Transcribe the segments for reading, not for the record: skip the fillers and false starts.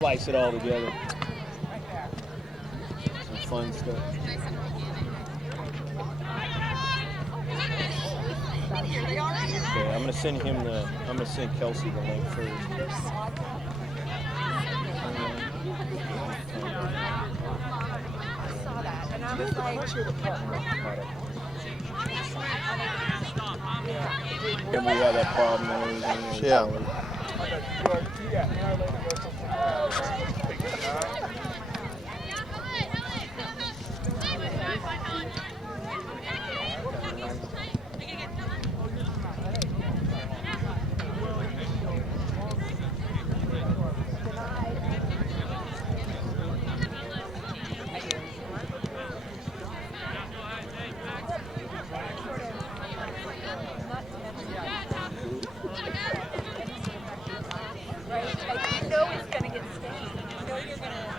Slice it all together. Some fun stuff. Okay, I'm gonna send Kelsey the link first. I saw that, and I was like, And we had that problem. Yeah.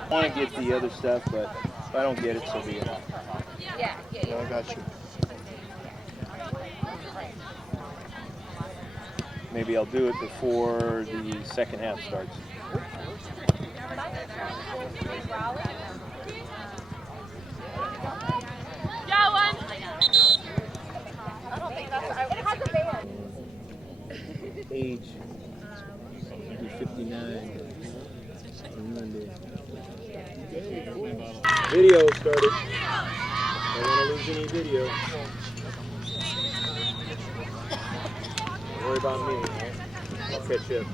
I want to get the other stuff, but if I don't get it, so be it. yeah. I got you. Maybe I'll do it before the second half starts. Got one. I don't think that's. It has a band. Age 59 on Monday. Video started. Don't want to lose any video. Don't worry about me. I'll catch you up.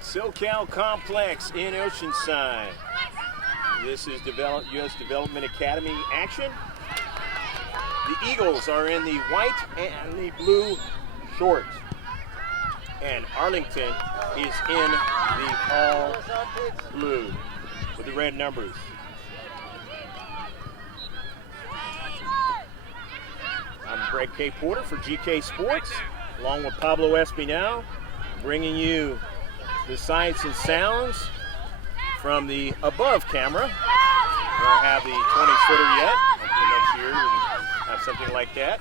SoCal Complex in Oceanside. This is U.S. Development Academy action. The Eagles are in the white and the blue shorts. And Arlington is in the all blue with the red numbers. I'm Greg K. Porter for GK Sports, along with Pablo Espinal, bringing you the sights and sounds from the above camera. We don't have the 20-footer yet. Hopefully next year we'll have something like that.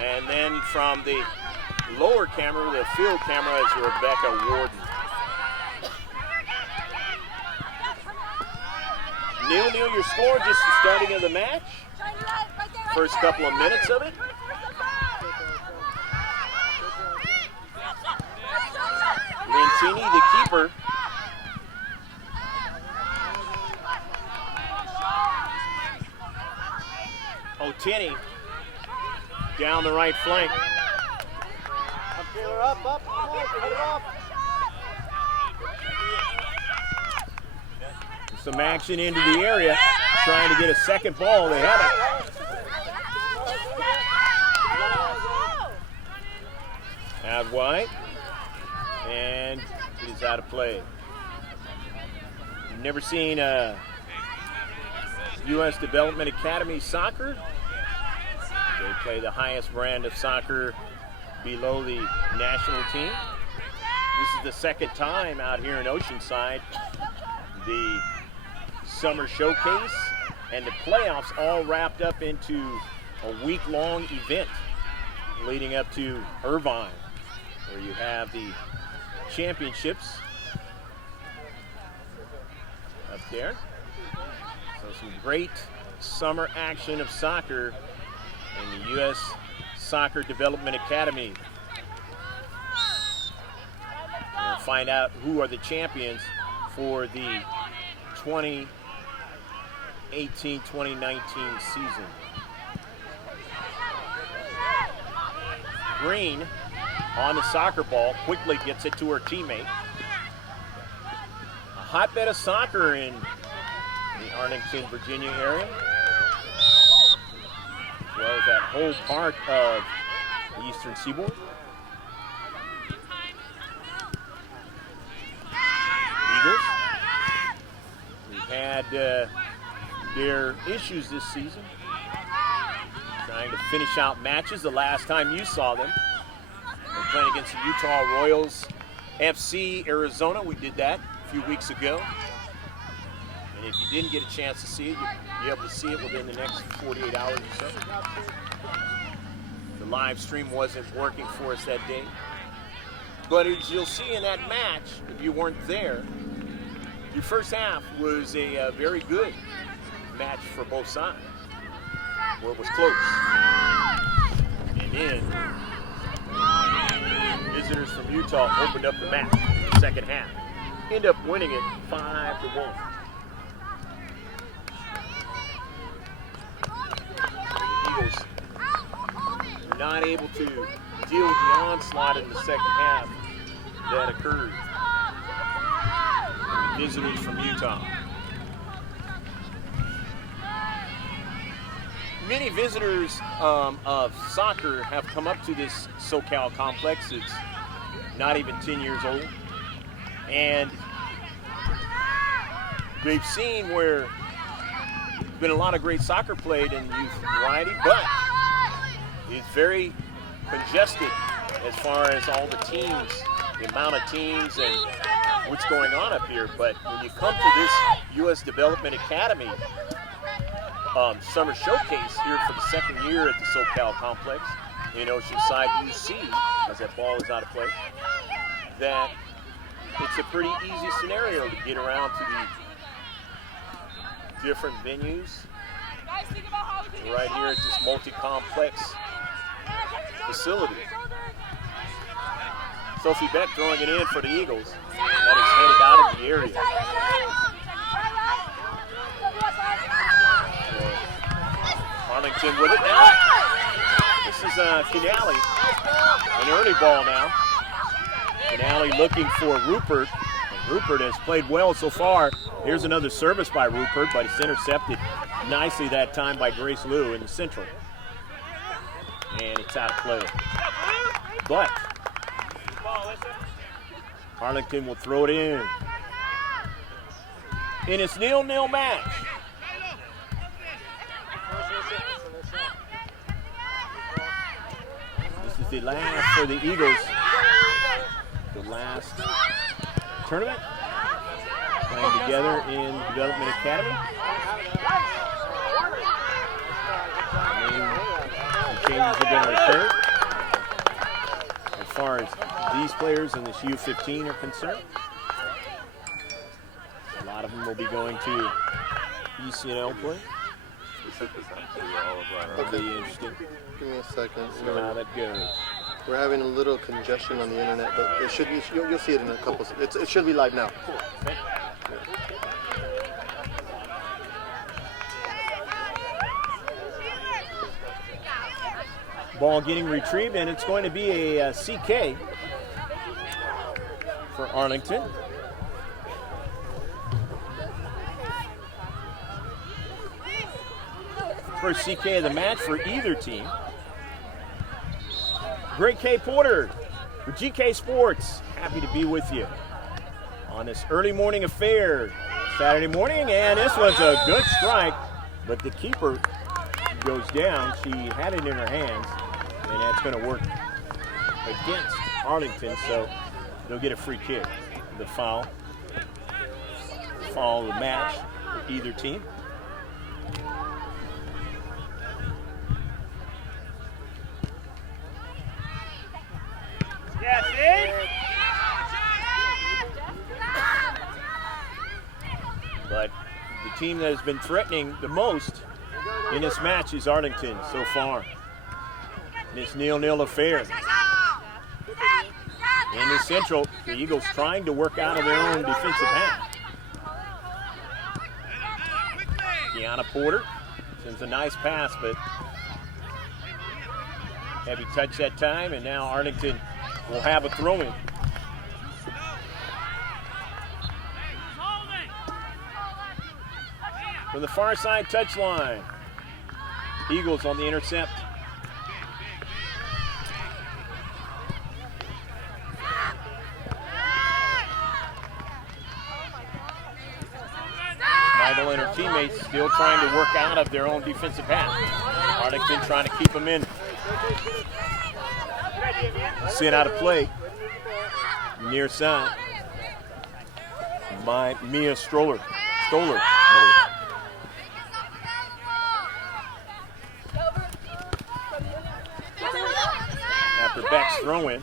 And then from the lower camera, the field camera, is Rebecca Warden. 0-0 your score, just the starting of the match. First couple of minutes of it. Lentini, the keeper. Otini down the right flank. Some action into the area, trying to get a second ball. They have it. Out wide. And it is out of play. Never seen U.S. Development Academy soccer. They play the highest brand of soccer below the national team. This is the second time out here in Oceanside. The summer showcase and the playoffs all wrapped up into a week-long event leading up to Irvine, where you have the championships up there. So some great summer action of soccer in the U.S. Soccer Development Academy. We'll find out who are the champions for the 2018-2019 season. Green on the soccer ball, quickly gets it to her teammate. A hotbed of soccer in the Arlington, Virginia area, as well as that whole part of the Eastern Seaboard. Eagles, we've had their issues this season, trying to finish out matches. The last time you saw them, they're playing against the Utah Royals FC Arizona. We did that a few weeks ago. And if you didn't get a chance to see it, you'll be able to see it within the next 48 hours or so. The live stream wasn't working for us that day. But as you'll see in that match, if you weren't there, your first half was a very good match for both sides, where it was close. And then visitors from Utah opened up the match in the second half. End up winning it 5-1. The Eagles were not able to deal with the onslaught in the second half that occurred. Visitors from Utah. Many visitors of soccer have come up to this SoCal complex. It's not even 10 years old. And they've seen where there's been a lot of great soccer played in youth variety, but it's very congested as far as all the teams, the amount of teams and what's going on up here. But when you come to this U.S. Development Academy summer showcase here for the second year at the SoCal complex in Oceanside, UC, as that ball is out of play, that it's a pretty easy scenario to get around to the different venues right here at this multi-complex facility. Sophie Beck throwing it in for the Eagles. That is headed out of the area. Arlington with it now. This is Finale. An early ball now. Finale looking for Rupert. And Rupert has played well so far. Here's another service by Rupert, but it's intercepted nicely that time by Grace Liu in the central. And it's out of play. But Arlington will throw it in. And it's 0-0 match. This is the last for the Eagles. The last tournament. Playing together in Development Academy. Some changes are going to occur as far as these players in this U15 are concerned. A lot of them will be going to ECNL play. That'll be interesting. Give me a second. See how that goes. We're having a little congestion on the internet, but it should be. You'll see it in a couple. It should be live now. Okay. Ball getting retrieved, and it's going to be a CK for Arlington. First CK of the match for either team. Greg K. Porter for GK Sports. Happy to be with you on this early morning affair Saturday morning, and this was a good strike, but the keeper goes down. She had it in her hands, and that's going to work against Arlington. So they'll get a free kick. The foul of the match for either team. Yes, Sid. But the team that has been threatening the most in this match is Arlington so far. This 0-0 affair. In the central, the Eagles trying to work out of their own defensive half. Kiana Porter sends a nice pass, but heavy touch that time, and now Arlington will have a throw-in. From the far side touchline, Eagles on the intercept. Michael and her teammates still trying to work out of their own defensive half. Arlington trying to keep them in. Sent out of play. Near side by Mia Stoller. After Beck's throw-in,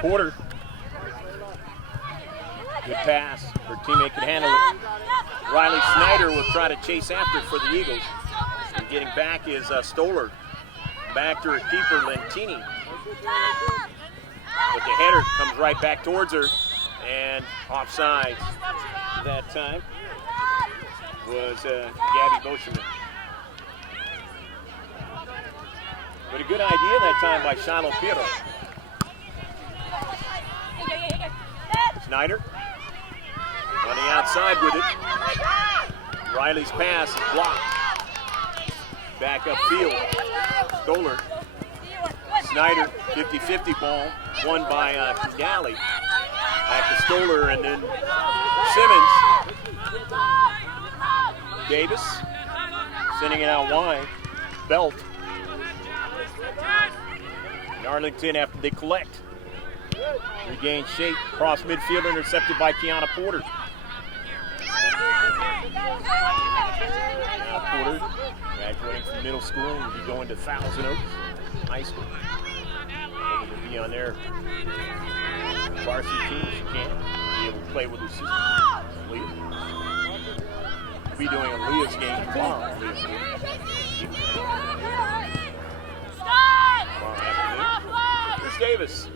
Porter. Good pass. Her teammate can handle it. Riley Snyder will try to chase after for the Eagles. And getting back is Stoller. Back to her keeper, Lentini. But the header comes right back towards her. And offside that time was Gabby Boscheman. But a good idea that time by Shiloh Piero. Snyder on the outside with it. Riley's pass is blocked. Back upfield. Stoller. Snyder, 50-50 ball, won by Kunali. Back to Stoller and then Simmons. Davis sending it out wide. Belt. And Arlington, after they collect, regain shape. Cross midfield, intercepted by Kiana Porter. Now Porter, graduating from middle school, will be going to Thousand Oaks High School. Hoping to be on their varsity team if she can. Be able to play with her sister, Leah. We'll be doing a Leah's game tomorrow. Here's Davis.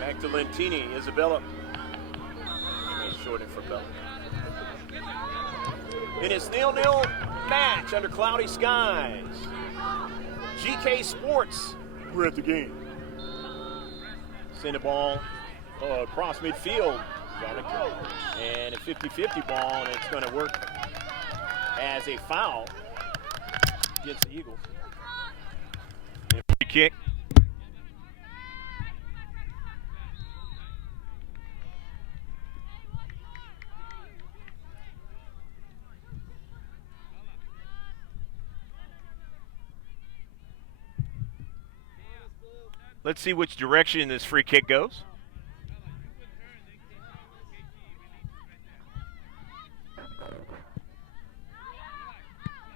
Back to Lentini, Isabella. Shorting for Bell. In its 0-0 match under cloudy skies, GK Sports, we're at the game. Send a ball across midfield, and a 50-50 ball, and it's going to work as a foul against the Eagles. And free kick. Let's see which direction this free kick goes.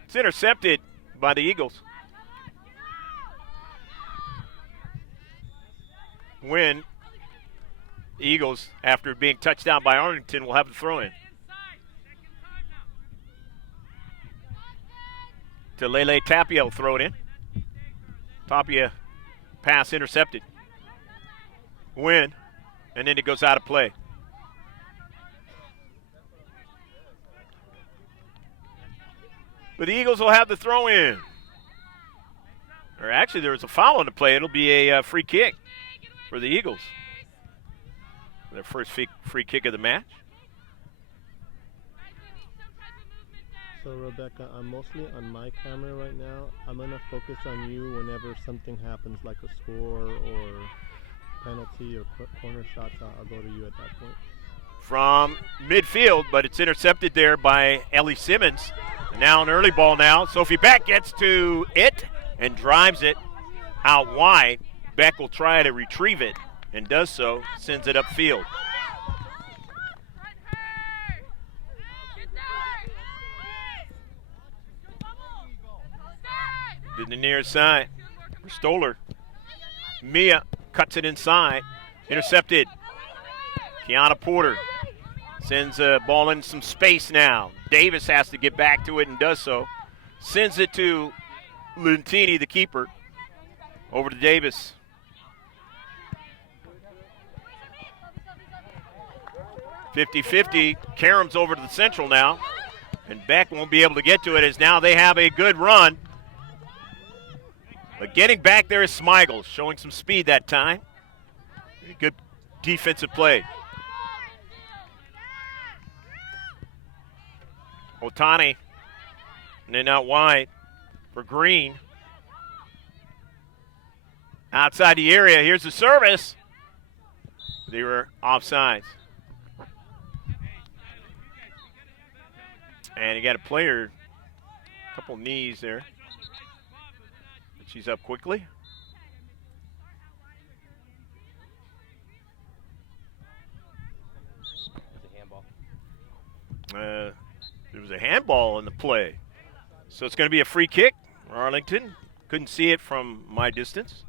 It's intercepted by the Eagles. When the Eagles, after being touched down by Arlington, will have the throw-in. To Lele Tapia will throw it in. Tapia. Pass intercepted. Win, and then it goes out of play. But the Eagles will have the throw in. Or actually, there was a foul on the play. It'll be a free kick for the Eagles. Their first free kick of the match. So Rebecca, I'm mostly on my camera right now. I'm going to focus on you whenever something happens, like a score or penalty or corner shots. I'll go to you at that point. From midfield, but it's intercepted there by Ellie Simmons. And now an early ball now. Sophie Beck gets to it and drives it out wide. Beck will try to retrieve it and does so, sends it upfield. To the near side for Stoller. Mia cuts it inside, intercepted. Kiana Porter sends a ball in some space now. Davis has to get back to it and does so. Sends it to Lentini, the keeper. Over to Davis. .50-50. Karam's over to the Central now. And Beck won't be able to get to it as now they have a good run. But getting back there is Smigel, showing some speed that time. Good defensive play. Otani, and then out wide for Green. Outside the area, here's the service. They were offsides. And you got a player, a couple knees there. But she's up quickly. There was a handball in the play. So it's going to be a free kick for Arlington. Couldn't see it from my distance.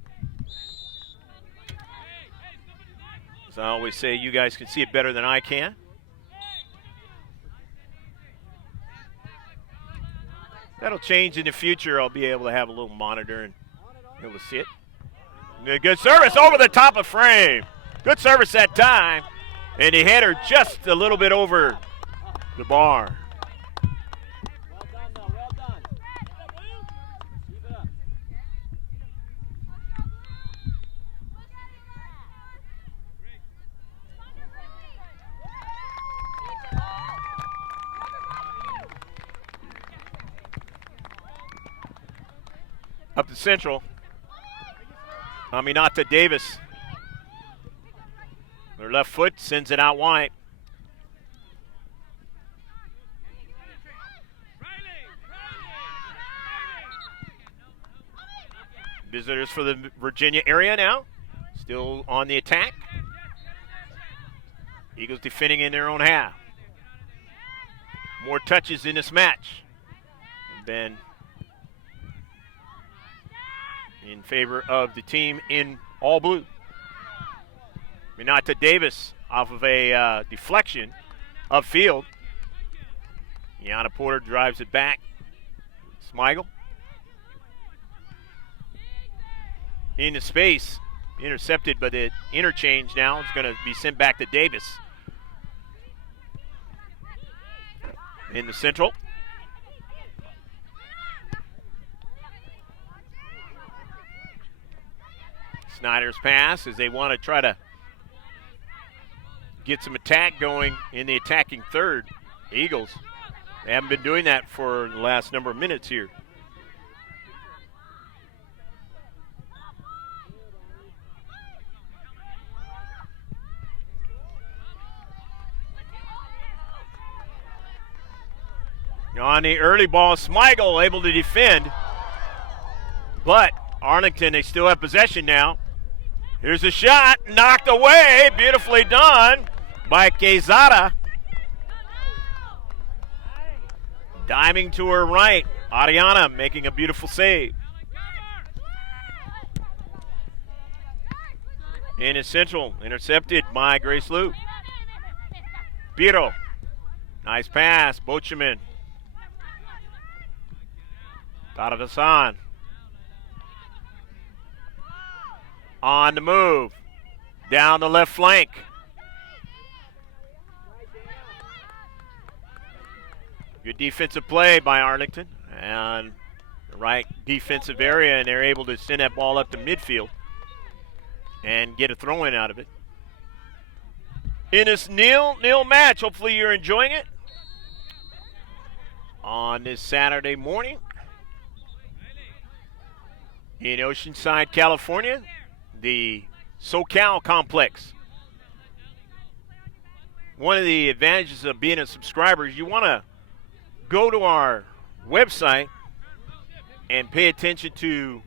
As I always say, you guys can see it better than I can. That'll change in the future. I'll be able to have a little monitor and be able to see it. Good service over the top of frame. Good service that time. And he hit her just a little bit over the bar. Well done. Keep it up. Up to Central. Aminata Davis. Their left foot sends it out wide. Visitors for the Virginia area now. Still on the attack. Eagles defending in their own half. More touches in this match than in favor of the team in all blue. Minata Davis off of a deflection upfield. Yana Porter drives it back. Smigel. Into space. Intercepted, but the interchange now is going to be sent back to Davis. In the Central. Snyder's pass as they want to try to get some attack going in the attacking third. Eagles. They haven't been doing that for the last number of minutes here. On the early ball, Smigel able to defend. But Arlington, they still have possession now. Here's a shot, knocked away, beautifully done by Quezada. Diving to her right, Ariana making a beautiful save. In his Central, intercepted by Grace Liu. Biro, nice pass, Bocheman. Taravasan. On the move. Down the left flank. Good defensive play by Arlington. And the right defensive area, and they're able to send that ball up to midfield and get a throw-in out of it. In this nil-nil match, hopefully you're enjoying it on this Saturday morning in Oceanside, California, the SoCal complex. One of the advantages of being a subscriber is you want to go to our website and pay attention to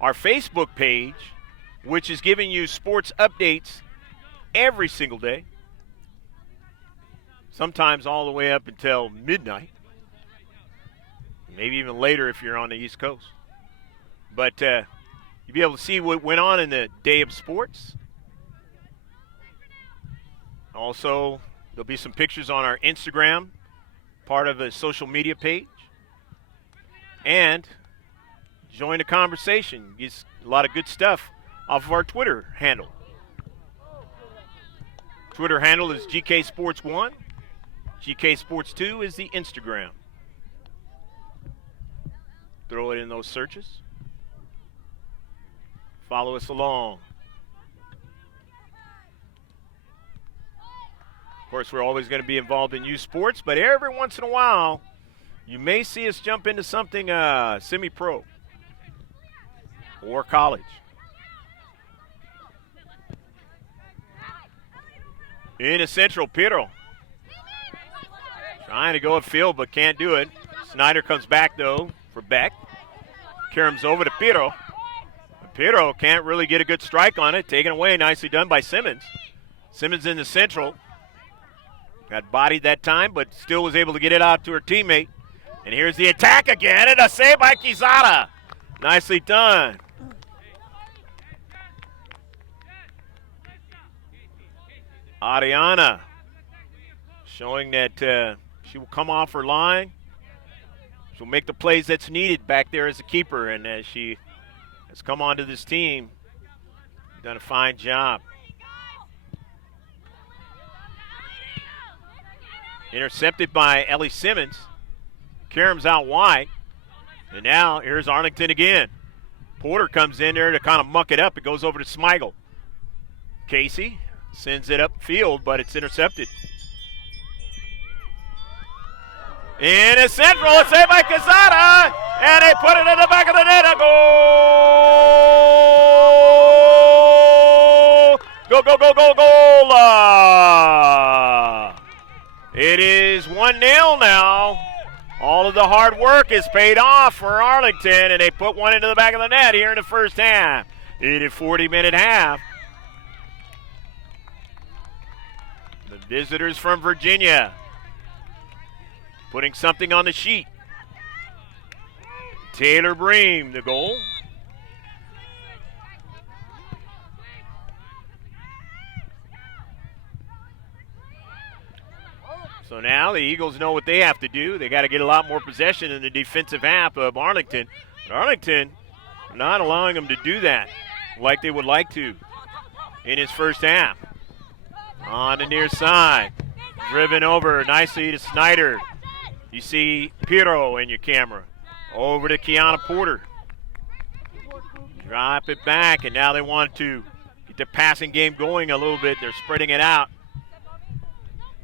our Facebook page which is giving you sports updates every single day, sometimes all the way up until midnight, maybe even later if you're on the East Coast. But you'll be able to see what went on in the day of sports. Also, there'll be some pictures on our Instagram, part of a social media page. And join the conversation. Gets a lot of good stuff off of our Twitter handle. Twitter handle is GK Sports 1. GK Sports 2 is the Instagram. Throw it in those searches. Follow us along. Of course, we're always going to be involved in youth sports, but every once in a while, you may see us jump into something semi-pro or college. In the central, Piero trying to go upfield but can't do it. Snyder comes back, though, for Beck. Karam's over to Piero. Piero can't really get a good strike on it. Taken away, nicely done by Simmons. Simmons in the central. Got bodied that time, but still was able to get it out to her teammate. And here's the attack again, and a save by Quezada. Nicely done. Ariana showing that she will come off her line. She'll make the plays that's needed back there as a keeper, and as she has come onto this team, done a fine job. Intercepted by Ellie Simmons. Karam's out wide. And now here's Arlington again. Porter comes in there to kind of muck it up. It goes over to Smigel. Casey sends it upfield, but it's intercepted. In the central, it's saved by Quezada, and they put it in the back of the net. A goal! Go, go, go, go, goal! It is 1-0 now. All of the hard work is paid off for Arlington, and they put one into the back of the net here in the first half. In a 40-minute half. The visitors from Virginia putting something on the sheet. Taylor Bream, the goal. So now the Eagles know what they have to do. They got to get a lot more possession in the defensive half of Arlington. But Arlington not allowing them to do that like they would like to in his first half. On the near side. Driven over nicely to Snyder. You see Piero in your camera. Over to Kiana Porter. Drop it back, and now they want to get the passing game going a little bit. They're spreading it out.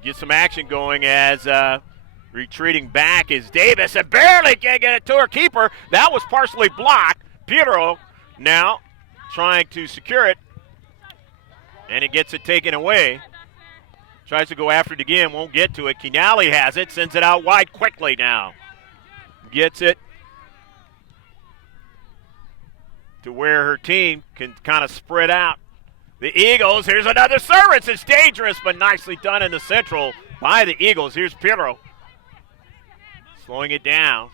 Get some action going as retreating back is Davis, and barely can't get it to her keeper. That was partially blocked. Piero now trying to secure it, and it gets it taken away. Tries to go after it again, won't get to it. Kinali has it, sends it out wide quickly now. Gets it to where her team can kind of spread out. The Eagles, here's another service. It's dangerous, but nicely done in the central by the Eagles. Here's Piero. Slowing it down.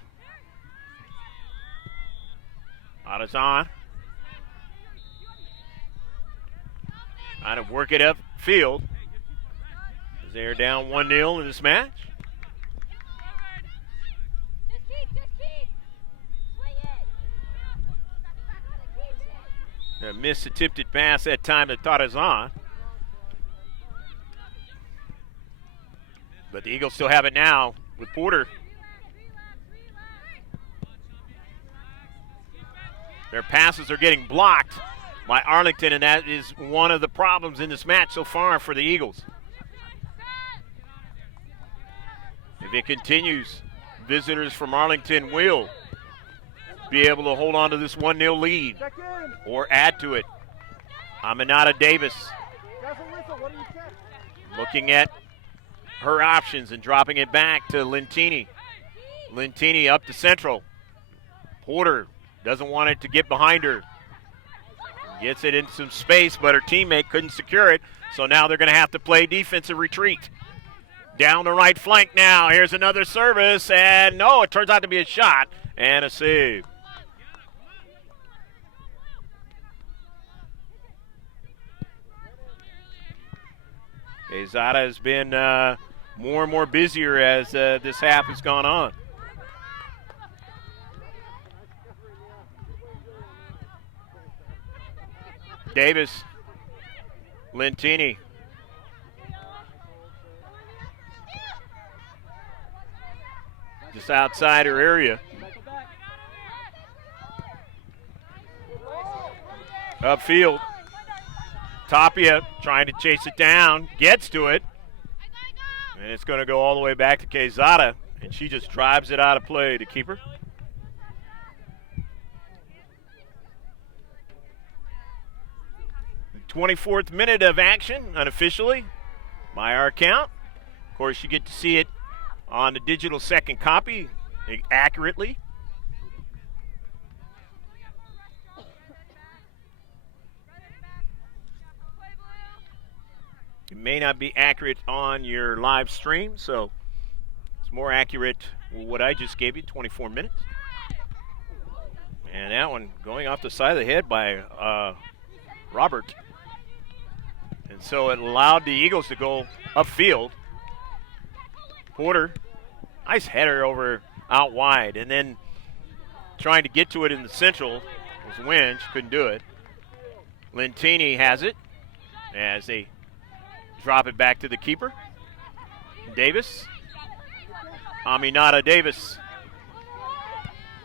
Adazan. Trying to work it upfield. They're down 1-0 in this match. A missed attempted pass that time to Tarazan. But the Eagles still have it now with Porter. Their passes are getting blocked by Arlington, and that is one of the problems in this match so far for the Eagles. If it continues, visitors from Arlington will be able to hold on to this 1-0 lead or add to it. Aminata Davis looking at her options and dropping it back to Lentini. Lentini up to central. Porter doesn't want it to get behind her. Gets it into some space, but her teammate couldn't secure it. So now they're going to have to play defensive retreat. Down the right flank now. Here's another service, and no, it turns out to be a shot and a save. Quezada has been more and more busier as this half has gone on. Davis, Lentini. Just outside her area. Upfield. Tapia trying to chase it down, gets to it. And it's going to go all the way back to Quezada, and she just drives it out of play to keep her. The 24th minute of action, unofficially, by our count. Of course, you get to see it on the digital second copy accurately. It may not be accurate on your live stream, so it's more accurate what I just gave you, 24 minutes. And that one going off the side of the head by Robert. And so it allowed the Eagles to go upfield. Porter, nice header over out wide. And then trying to get to it in the central was Winch, couldn't do it. Lentini has it as they drop it back to the keeper. Davis. Aminata Davis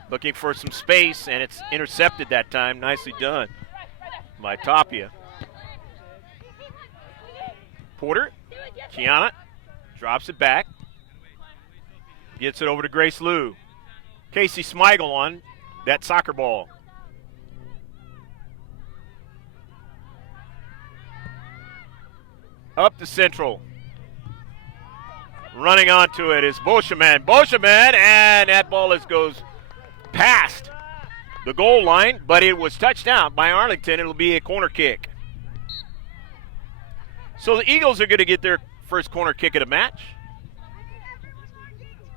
looking for some space, and it's intercepted that time. Nicely done by Tapia. Porter, Kiana drops it back. Gets it over to Grace Liu. Casey Smigel on that soccer ball. Up the central. Running onto it is Boscheman. Boscheman, and that ball goes past the goal line, but it was touched out by Arlington. It'll be a corner kick. So the Eagles are going to get their first corner kick of the match.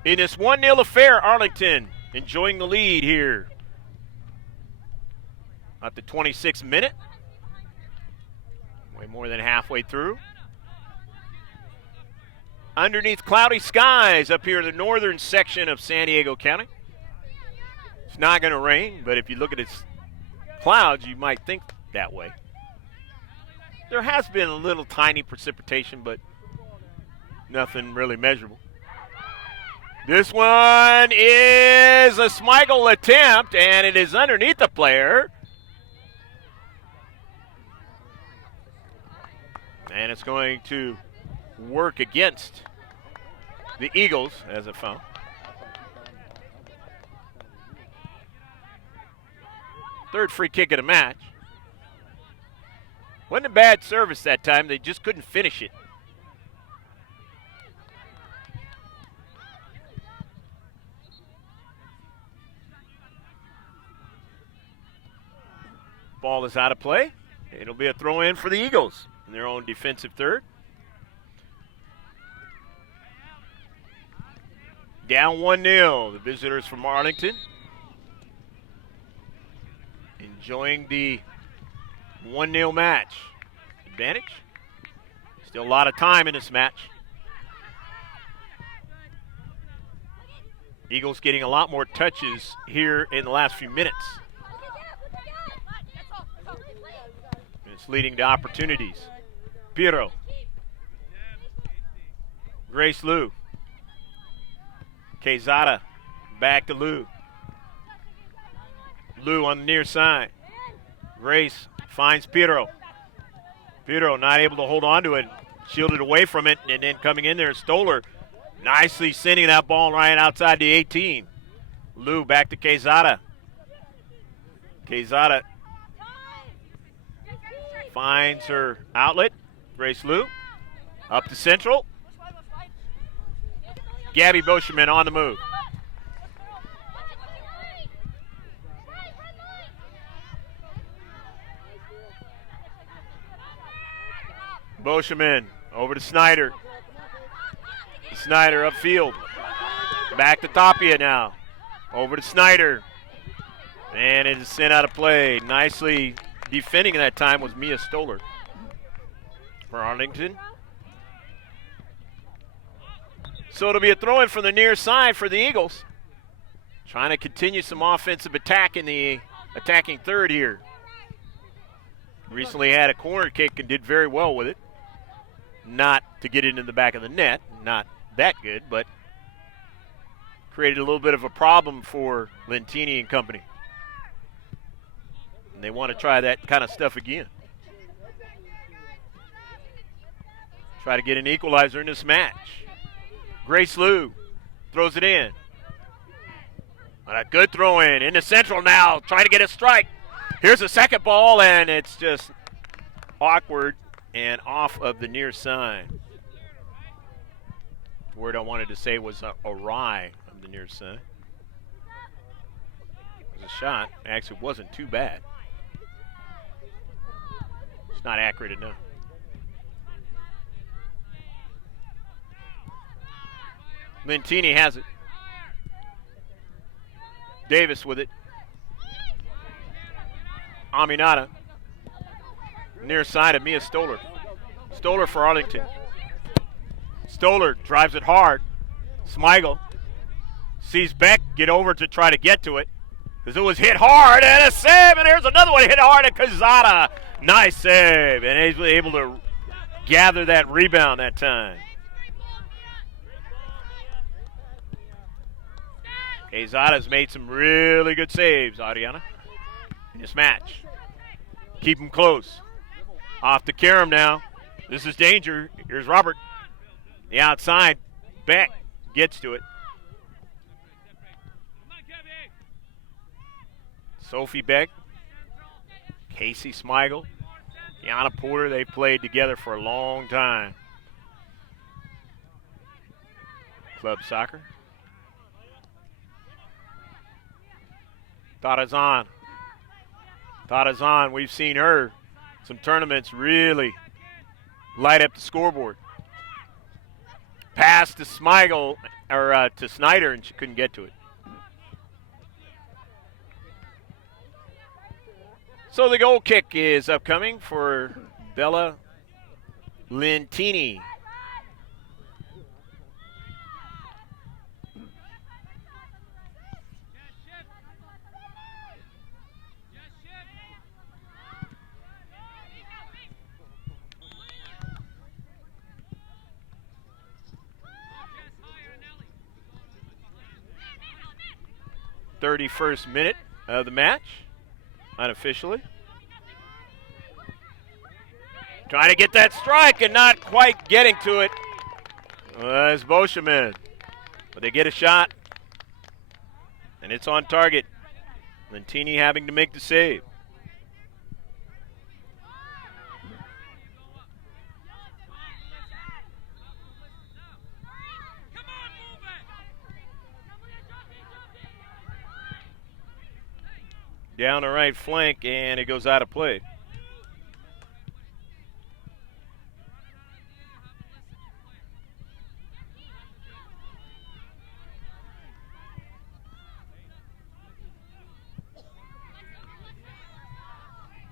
In this 1-0 affair, Arlington enjoying the lead here at the 26th minute. Way more than halfway through. Underneath cloudy skies up here in the northern section of San Diego County. It's not going to rain, but if you look at its clouds, you might think that way. There has been a little tiny precipitation, but nothing really measurable. This one is a Smigel attempt, and it is underneath the player. And it's going to work against the Eagles as a foul. Third free kick of the match. Wasn't a bad service that time. They just couldn't finish it. Ball is out of play. It'll be a throw in for the Eagles in their own defensive third. Down 1-0, the visitors from Arlington. Enjoying the 1-0 match advantage. Still a lot of time in this match. Eagles getting a lot more touches here in the last few minutes. It's leading to opportunities. Piero. Grace Liu. Quezada back to Liu. Liu on the near side. Grace finds Piero. Piero not able to hold on to it. Shielded away from it, and then coming in there, Stoller nicely sending that ball right outside the 18. Liu back to Quezada. Quezada finds her outlet. Grace Liu up to central. Gabby Boscheman on the move. Boscheman over to Snyder. Snyder upfield. Back to Tapia now. Over to Snyder. And it is sent out of play. Nicely defending that time was Mia Stoller for Arlington. So it'll be a throw-in from the near side for the Eagles. Trying to continue some offensive attack in the attacking third here. Recently had a corner kick and did very well with it. Not to get it in the back of the net. Not that good, but created a little bit of a problem for Lentini and company. And they want to try that kind of stuff again. Try to get an equalizer in this match. Grace Liu throws it in. But a good throw in the central now, trying to get a strike. Here's a second ball, and it's just awkward and off of the near side. The word I wanted to say was awry of the near side. It was a shot. Actually, wasn't too bad. It's not accurate enough. Lentini has it. Davis with it. Aminata. Near side of Mia Stoller. Stoller for Arlington. Stoller drives it hard. Smigel sees Beck get over to try to get to it. Because it was hit hard and a save. And here's another one hit hard at Quezada. Nice save. And he's able to gather that rebound that time. Quezada's made some really good saves, Ariana, in this match. Keep them close. Off to Karam now. This is danger. Here's Robert. The outside. Beck gets to it. Sophie Beck. Casey Smigel. Deanna Porter. They played together for a long time. Club soccer. Tarazan. Tarazan, we've seen her some tournaments really light up the scoreboard. Pass to Smigel, or to Snyder, and she couldn't get to it. So the goal kick is upcoming for Bella Lentini. .31st minute of the match, unofficially. Trying to get that strike and not quite getting to it. It's Boscheman. But they get a shot, and it's on target. Lentini having to make the save. Down the right flank, and it goes out of play.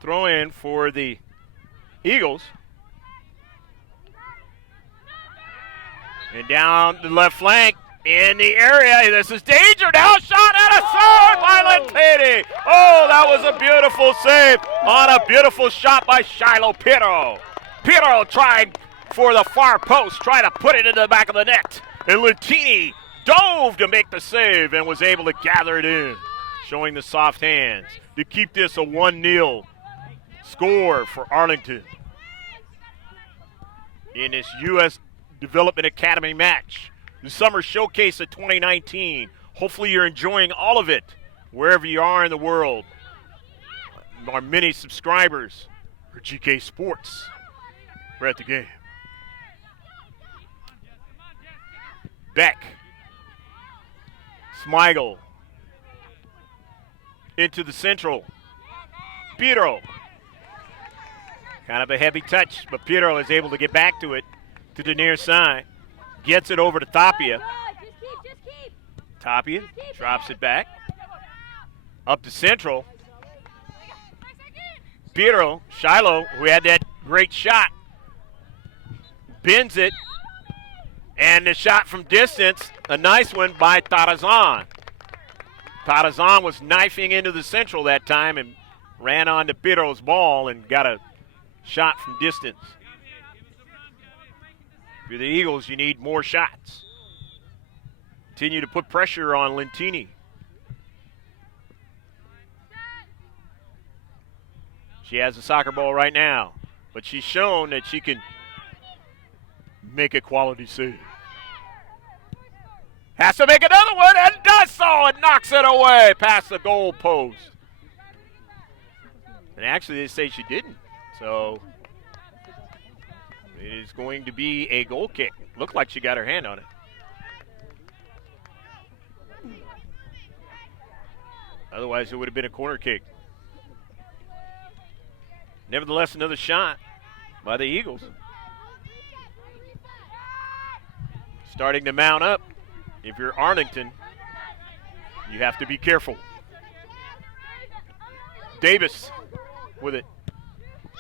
Throw in for the Eagles. And down the left flank. In the area, this is danger now, shot at a third by Lentini. Oh, that was a beautiful save on a beautiful shot by Shiloh Pirro. Pirro tried for the far post, trying to put it into the back of the net. And Lentini dove to make the save and was able to gather it in, showing the soft hands to keep this a 1-0 score for Arlington in this U.S. Development Academy match. The Summer Showcase of 2019. Hopefully you're enjoying all of it, wherever you are in the world. Our many subscribers for GK Sports. We're at the game. Beck. Smigel. Into the central. Pirro. Kind of a heavy touch, but Piero is able to get back to it to the near side. Gets it over to Tapia. Tapia drops it back. Up to Central. Piero, Shiloh, who had that great shot, bends it. And the shot from distance, a nice one by Tarazan. Tarazan was knifing into the Central that time and ran onto Piero's ball and got a shot from distance. For the Eagles, you need more shots. Continue to put pressure on Lentini. She has the soccer ball right now, but she's shown that she can make a quality save. Has to make another one and does so and knocks it away past the goal post. And actually they say she didn't. So it is going to be a goal kick. Looked like she got her hand on it. Otherwise it would have been a corner kick. Nevertheless, another shot by the Eagles. Starting to mount up. If you're Arlington, you have to be careful. Davis with it.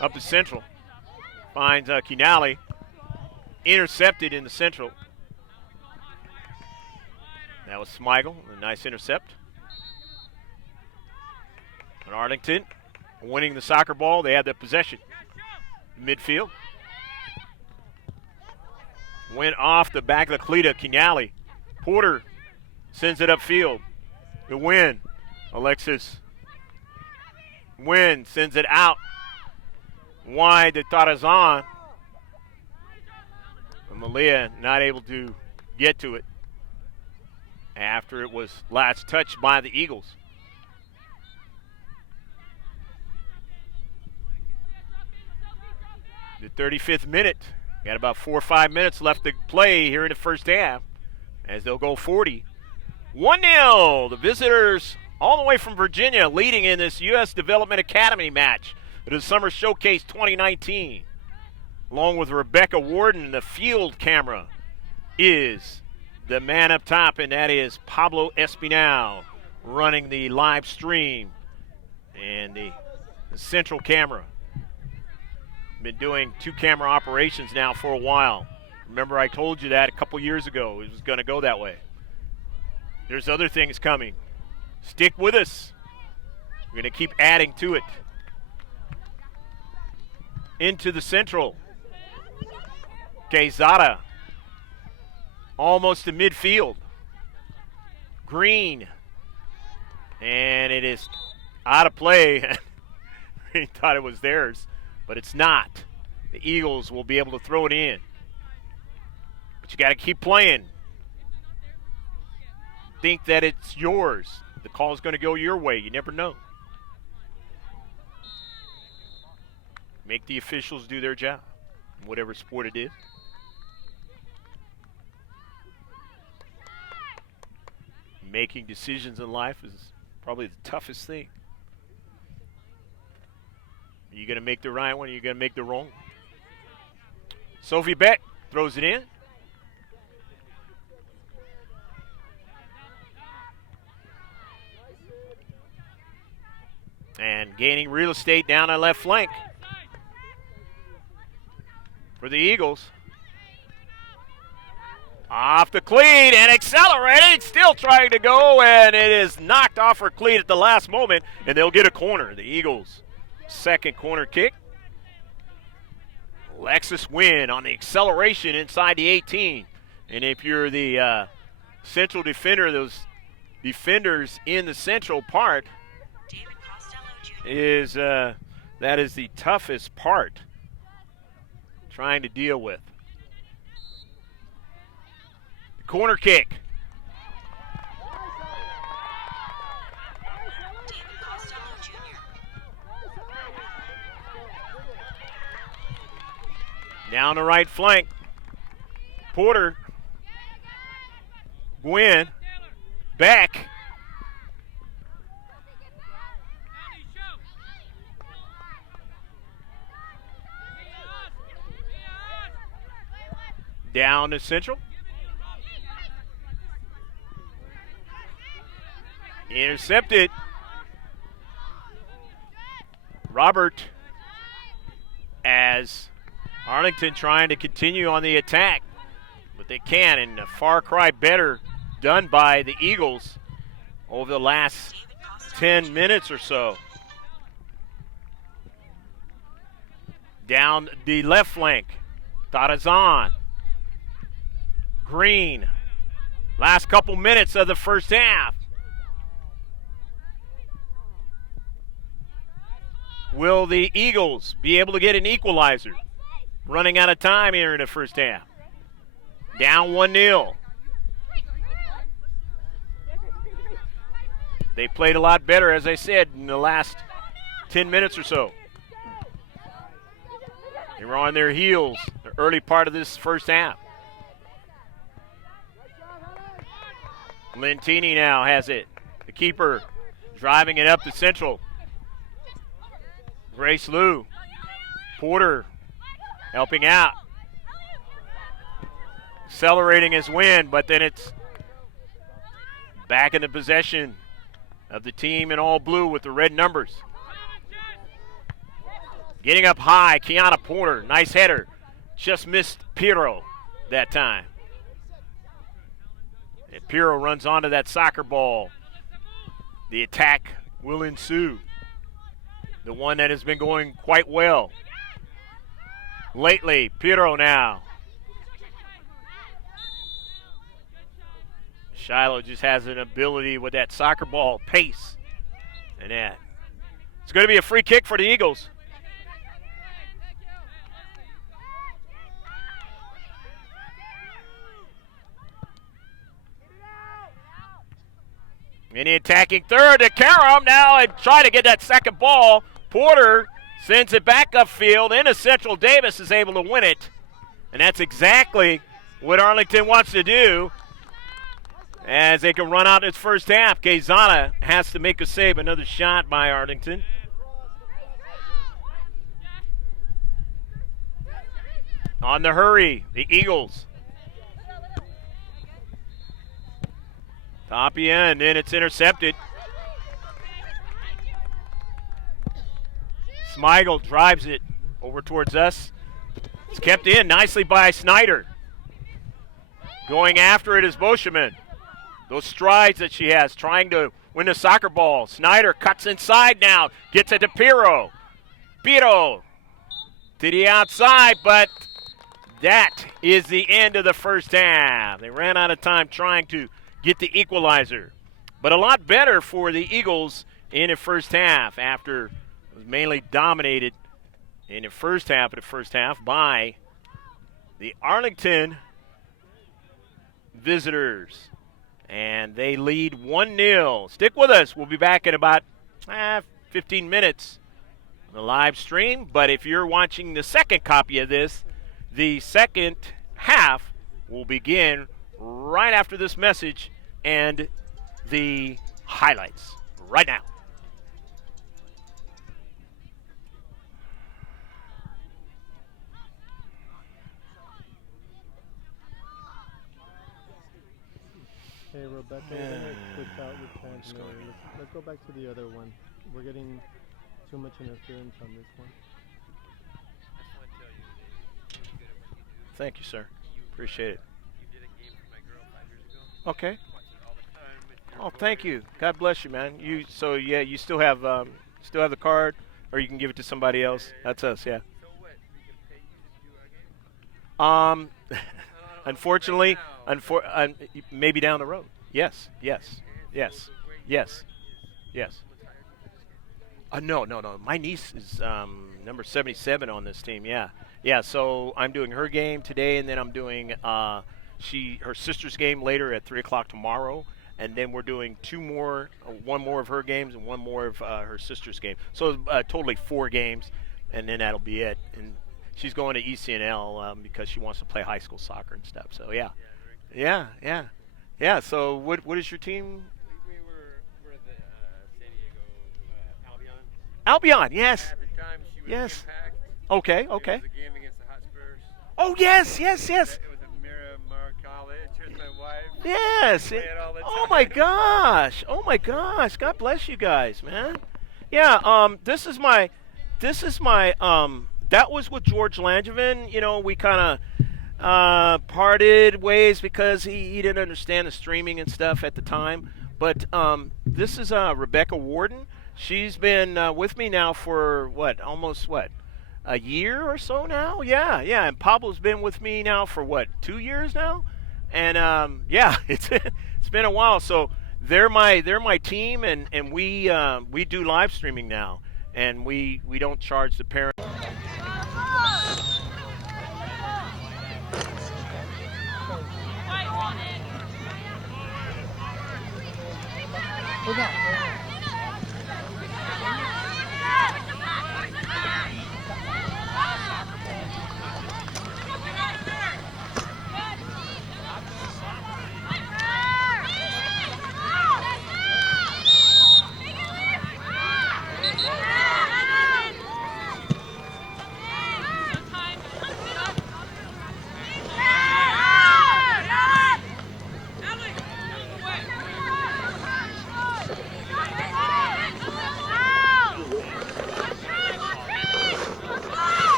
Up to Central. Finds Kinali. Intercepted in the Central. That was Smigel. A nice intercept. And Arlington winning the soccer ball. They have the possession. Midfield. Went off the back of the cleat of Kinali. Porter sends it upfield. The Win. Alexis Win sends it out. Wide to Tarazan. And Malia not able to get to it after it was last touched by the Eagles. The 35th minute. Got about 4 or 5 minutes left to play here in the first half as they'll go 40. 1-0. The visitors all the way from Virginia leading in this U.S. Development Academy match. It is Summer Showcase 2019. Along with Rebecca Warden, the field camera is the man up top, and that is Pablo Espinal running the live stream. And the central camera. Been doing 2-camera operations now for a while. Remember I told you that a couple years ago it was going to go that way. There's other things coming. Stick with us. We're going to keep adding to it. Into the Central. Quezada. Almost to midfield. Green. And it is out of play. He thought it was theirs, but it's not. The Eagles will be able to throw it in. But you got to keep playing. Think that it's yours. The call is going to go your way. You never know. Make the officials do their job, whatever sport it is. Making decisions in life is probably the toughest thing. Are you going to make the right one or are you going to make the wrong one? Sophie Beck throws it in. And gaining real estate down that left flank for the Eagles. Off the cleat and accelerating, still trying to go, and it is knocked off her cleat at the last moment, and they'll get a corner. The Eagles' second corner kick. Alexis Wynn on the acceleration inside the 18. And if you're the central defender, those defenders in the central part, is that is the toughest part trying to deal with. The corner kick. Down the right flank. Porter. Gwynn. Back. Down to Central. Intercepted. Robert, as Arlington trying to continue on the attack, but they can, and a far cry better done by the Eagles over the last 10 minutes or so. Down the left flank, Tarazan. Green, last couple minutes of the first half. Will the Eagles be able to get an equalizer? Running out of time here in the first half. Down 1-0. They played a lot better, as I said, in the last 10 minutes or so. They were on their heels the early part of this first half. Lentini now has it. The keeper driving it up to Central. Grace Lou. Porter helping out. Accelerating his win, but then it's back in the possession of the team in all blue with the red numbers. Getting up high, Kiana Porter. Nice header. Just missed Pirro that time. And Pirro runs onto that soccer ball. The attack will ensue. The one that has been going quite well lately. Pirro now. Shiloh just has an ability with that soccer ball pace and that. It's going to be a free kick for the Eagles. In the attacking third to Karam now and try to get that second ball. Porter sends it back upfield into Central. Davis is able to win it. And that's exactly what Arlington wants to do as they can run out its first half. Quezada has to make a save. Another shot by Arlington. On the hurry, the Eagles. Tapia, and then it's intercepted. Smigel drives it over towards us. It's kept in nicely by Snyder. Going after it is Boscheman. Those strides that she has, trying to win the soccer ball. Snyder cuts inside now, gets it to Pirro. Pirro to the outside, but that is the end of the first half. They ran out of time trying to get the equalizer. But a lot better for the Eagles in the first half after it was mainly dominated in the first half by the Arlington visitors. And they lead 1-0. Stick with us. We'll be back in about 15 minutes on the live stream. But if you're watching the second copy of this, the second half will begin right after this message and the highlights right now. Hey, Rebecca, we're going to switch out your transmitter. Let's go back to the other one. We're getting too much interference on this one. Thank you, sir. Appreciate it. Okay. Oh, thank you. God bless you, man. You still have the card, or you can give it to somebody else. That's us, yeah. Unfortunately, maybe down the road. Yes. No. My niece is number 77 on this team. Yeah. So I'm doing her game today, and then I'm doing her sister's game later at 3:00 tomorrow, and then we're doing one more of her games and one more of her sister's game. So totally 4 games, and then that'll be it. And she's going to ECNL because she wants to play high school soccer and stuff. So yeah. So what is your team? We're at the San Diego Albion, yes. Every time she was Yes. Impact, Okay. it was a game against the Hotspurs. Oh yes. It was a wife. Yes. Play it all the Oh time. my gosh. Oh my gosh. God bless you guys, man. Yeah. This is my. That was with George Langevin. You know, we kind of parted ways because he didn't understand the streaming and stuff at the time. But this is Rebecca Warden. She's been with me now for almost a year or so now. Yeah. And Pablo's been with me now for 2 years now. And yeah, it's been a while. So they're my team, and we do live streaming now, and we don't charge the parents.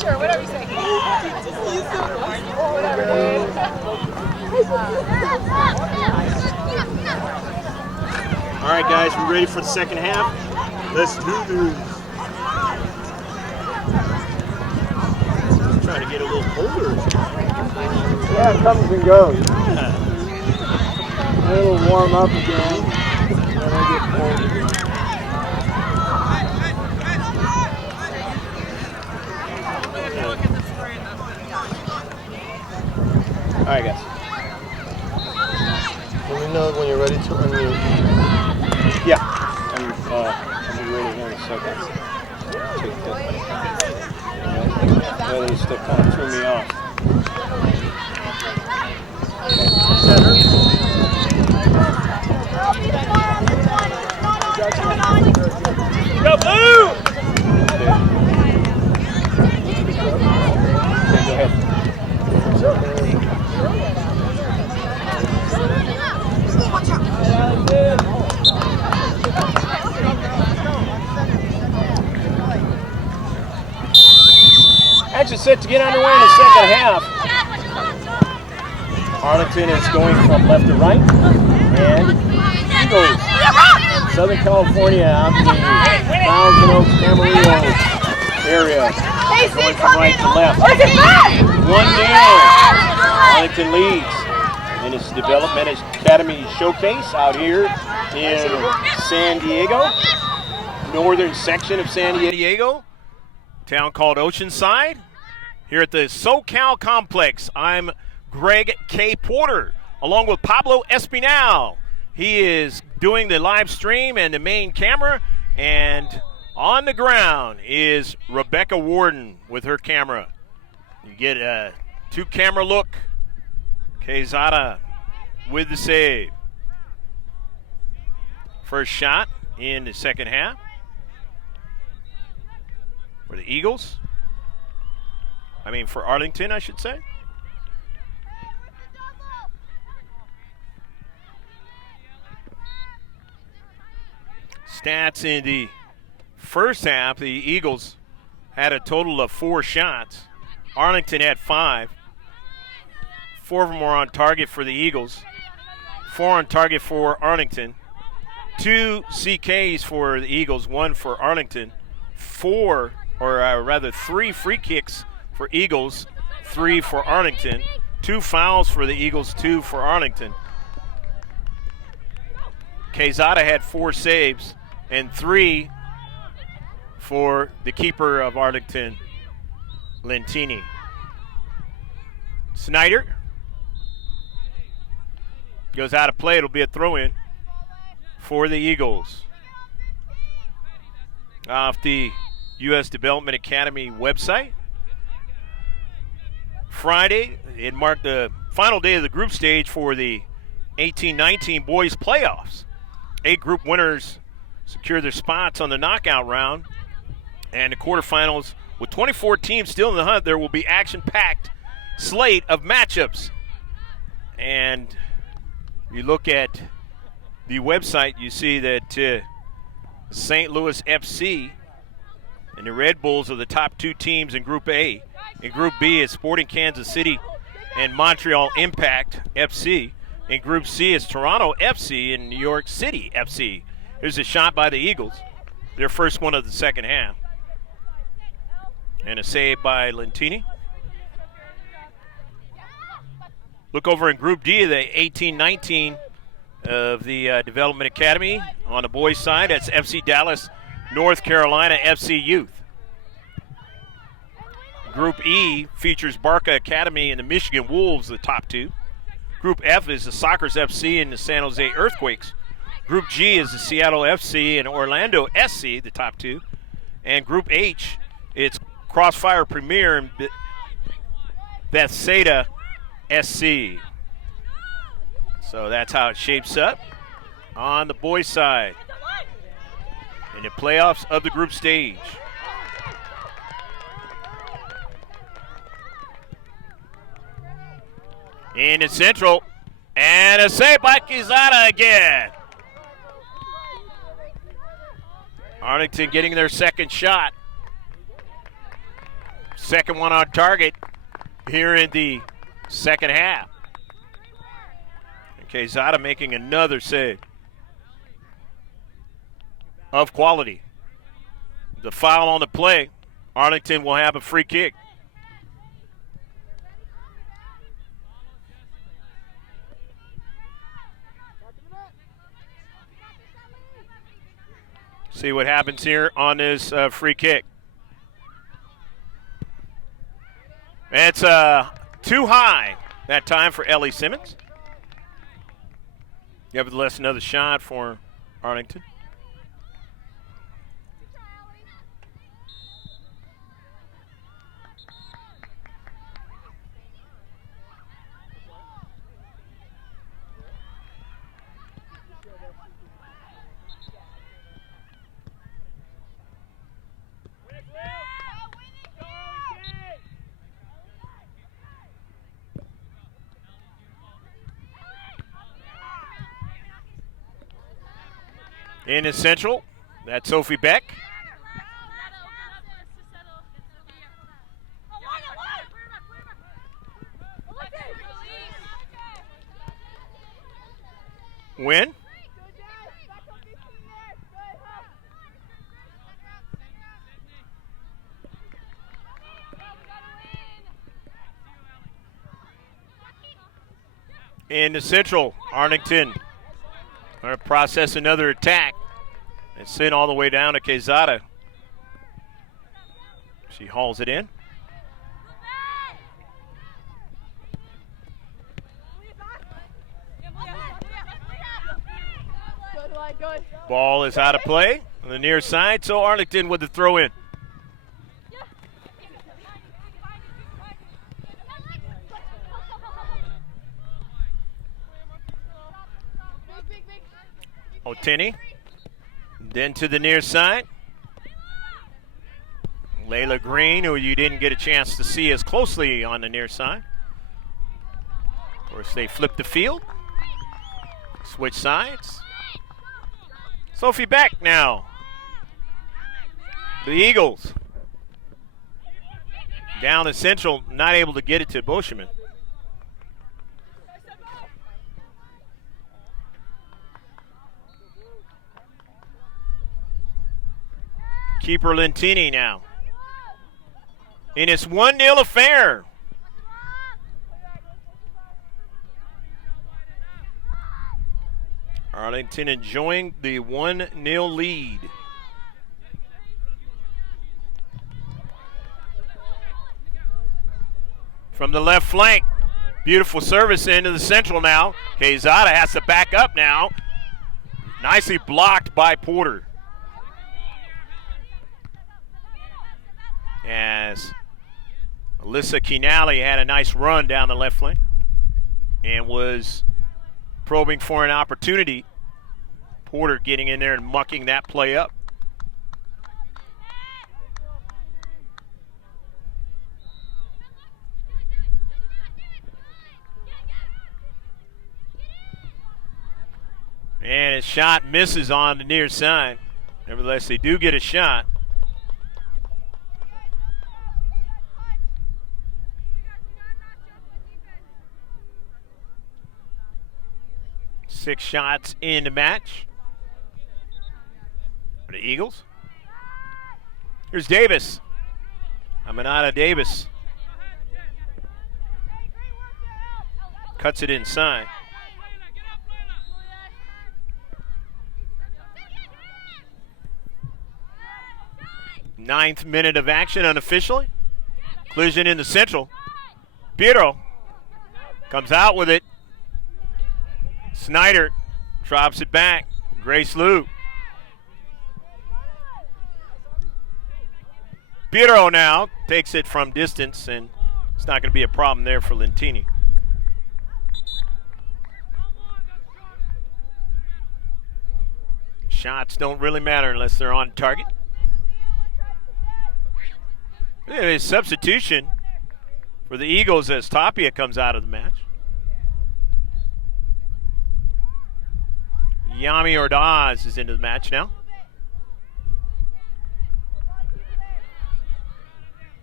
Sure, whatever you say. Whatever, dude. All right, guys, we ready for the second half? Let's do this. I'm trying to get a little colder. Yeah, it comes and goes. Yeah. It'll warm up again, then it'll get cold again. All right, guys. Let me know when you're ready to unmute. Yeah, I'll be ready here in a second. That stuff kind of threw me off. Go Blue! Okay, go ahead. Action set to get underway in the second half. Arlington is going from left to right, and Eagles, Southern California, out in the Thousand Oaks, Camarillo area, going from right to left. 1-0. Arlington leads in its Development Academy Showcase out here in San Diego, northern section of San Diego, town called Oceanside. Here at the SoCal Complex, I'm Greg K. Porter, along with Pablo Espinal. He is doing the live stream and the main camera, and on the ground is Rebecca Warden with her camera. You get a two-camera look. Quezada with the save. First shot in the second half for the Eagles. For Arlington, I should say. Stats in the First half, the Eagles had a total of 4 shots. Arlington had 5. 4 of them were on target for the Eagles. 4 on target for Arlington. 2 CKs for the Eagles, 1 for Arlington. 3 free kicks for Eagles, 3 for Arlington. 2 fouls for the Eagles, 2 for Arlington. Quezada had 4 saves and 3 for the keeper of Arlington, Lentini. Snyder goes out of play. It'll be a throw-in for the Eagles. Off the U.S. Development Academy website. Friday, it marked the final day of the group stage for the 18-19 boys playoffs. 8 group winners secure their spots on the knockout round. And the quarterfinals, with 24 teams still in the hunt, there will be action-packed slate of matchups. And you look at the website, you see that St. Louis FC and the Red Bulls are the top 2 teams in Group A. In Group B is Sporting Kansas City and Montreal Impact FC. In Group C is Toronto FC and New York City FC. Here's a shot by the Eagles, their first one of the second half. And a save by Lentini. Look over in Group D, the 18-19 of the Development Academy. On the boys' side, that's FC Dallas, North Carolina FC Youth. Group E features Barca Academy and the Michigan Wolves, the top 2. Group F is the Sockers FC and the San Jose Earthquakes. Group G is the Seattle FC and Orlando SC, the top 2. And Group H, it's Crossfire Premier and Bethsaida SC. So that's how it shapes up on the boys' side in the playoffs of the group stage. In the central, and a save by Quezada again. Arlington getting their second shot. Second one on target here in the second half. And Quezada making another save of quality. The foul on the play. Arlington will have a free kick. See what happens here on this free kick. It's too high that time for Ellie Simmons. Nevertheless, another shot for Arlington. In the central, that's Sophie Beck. Win. In the central, Arlington going to process another attack. And sent all the way down to Quezada. She hauls it in. Ball is out of play on the near side, so Arlington with the throw in. Oteni. Then to the near side. Layla Green, who you didn't get a chance to see as closely on the near side. Of course, they flip the field. Switch sides. Sophie Beck now. The Eagles. Down the Central, not able to get it to Busherman. Keeper Lentini now. And it's 1-0 affair. Arlington enjoying the 1-0 lead. From the left flank, beautiful service into the Central now. Quezada has to back up now. Nicely blocked by Porter. As Alyssa Kinali had a nice run down the left flank and was probing for an opportunity. Porter getting in there and mucking that play up. And his shot misses on the near side. Nevertheless, they do get a shot. Six shots in the match for the Eagles. Here's Davis. Aminata Davis. Cuts it inside. Ninth minute of action unofficially. Collision in the Central. Piero comes out with it. Snyder drops it back. Grace Liu. Piero now takes it from distance, and it's not going to be a problem there for Lentini. Shots don't really matter unless they're on target. A substitution for the Eagles as Tapia comes out of the match. Yami Ordaz is into the match now.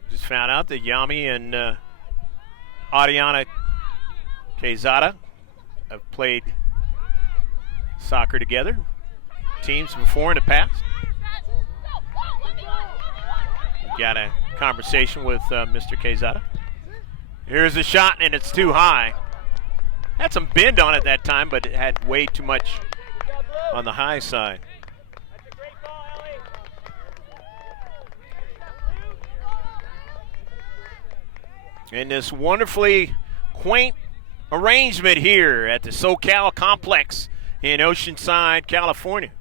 Just found out that Yami and Ariana Quezada have played soccer together, teams before in the past. Got a conversation with Mr. Quezada. Here's a shot, and it's too high. Had some bend on it that time, but it had way too much on the high side. And this wonderfully quaint arrangement here at the SoCal Complex in Oceanside, California.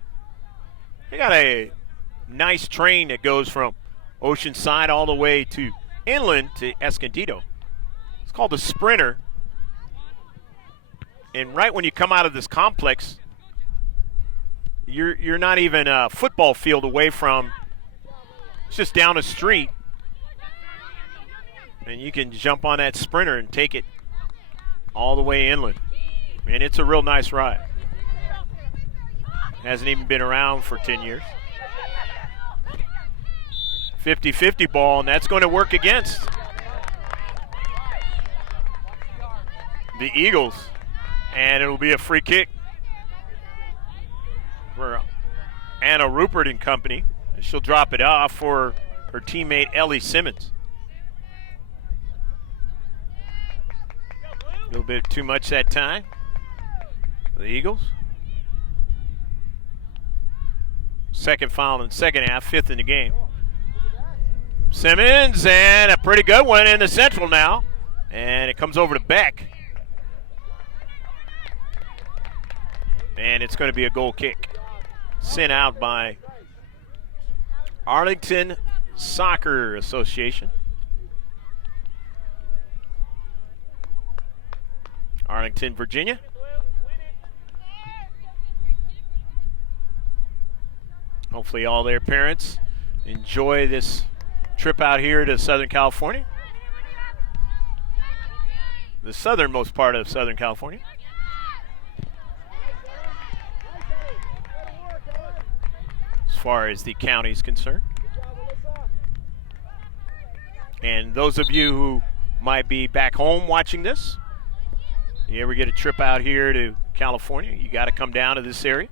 They got a nice train that goes from Oceanside all the way to inland to Escondido. It's called the Sprinter. And right when you come out of this complex, you're not even a football field away from, it's just down the street. And you can jump on that Sprinter and take it all the way inland. And it's a real nice ride. Hasn't even been around for 10 years. 50-50 ball, and that's going to work against the Eagles. And it'll be a free kick for Anna Rupert and company. And she'll drop it off for her teammate Ellie Simmons. A little bit too much that time for the Eagles. Second foul in the second half, fifth in the game. Simmons, and a pretty good one in the Central now. And it comes over to Beck. And it's going to be a goal kick. Sent out by Arlington Soccer Association. Arlington, Virginia. Hopefully all their parents enjoy this trip out here to Southern California. The southernmost part of Southern California. As far as the county is concerned. And those of you who might be back home watching this, you ever get a trip out here to California, you got to come down to this area.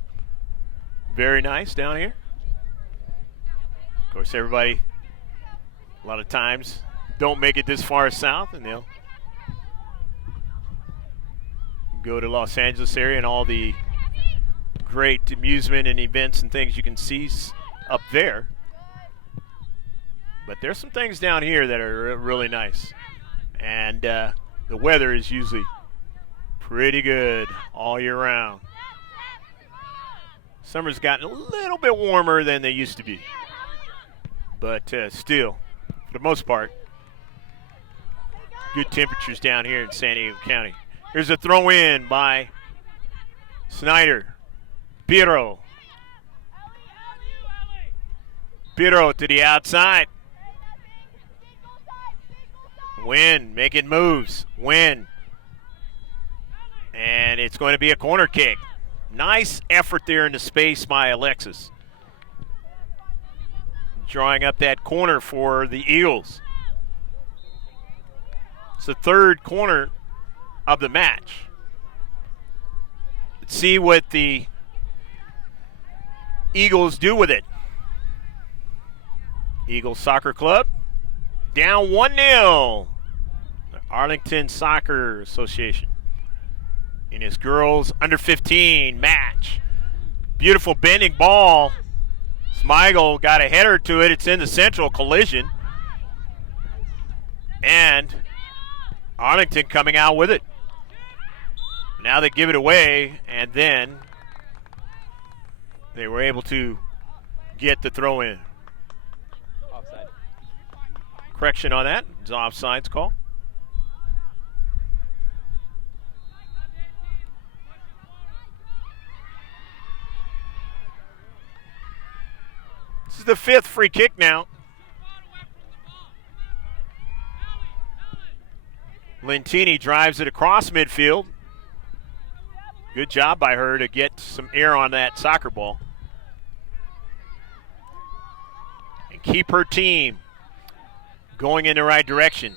Very nice down here. Of course, everybody, a lot of times, don't make it this far south, and they'll go to Los Angeles area and all the great amusement and events and things you can see up there. But there's some things down here that are really nice. And the weather is usually pretty good all year round. Summer's gotten a little bit warmer than they used to be. But still, for the most part, good temperatures down here in San Diego County. Here's a throw in by Snyder. Pirro. Pirro to the outside. Wynn making moves. Wynn. And it's going to be a corner kick. Nice effort there in the space by Alexis. Drawing up that corner for the Eagles. It's the third corner of the match. Let's see what the Eagles do with it. Eagles Soccer Club down 1-0. The Arlington Soccer Association in his girls under 15 match. Beautiful bending ball. Smigel got a header to it. It's in the central collision. And Arlington coming out with it. Now they give it away, and then they were able to get the throw in. Offside. Correction on that. It's an offsides call. This is the fifth free kick now. Lentini drives it across midfield. Good job by her to get some air on that soccer ball and keep her team going in the right direction.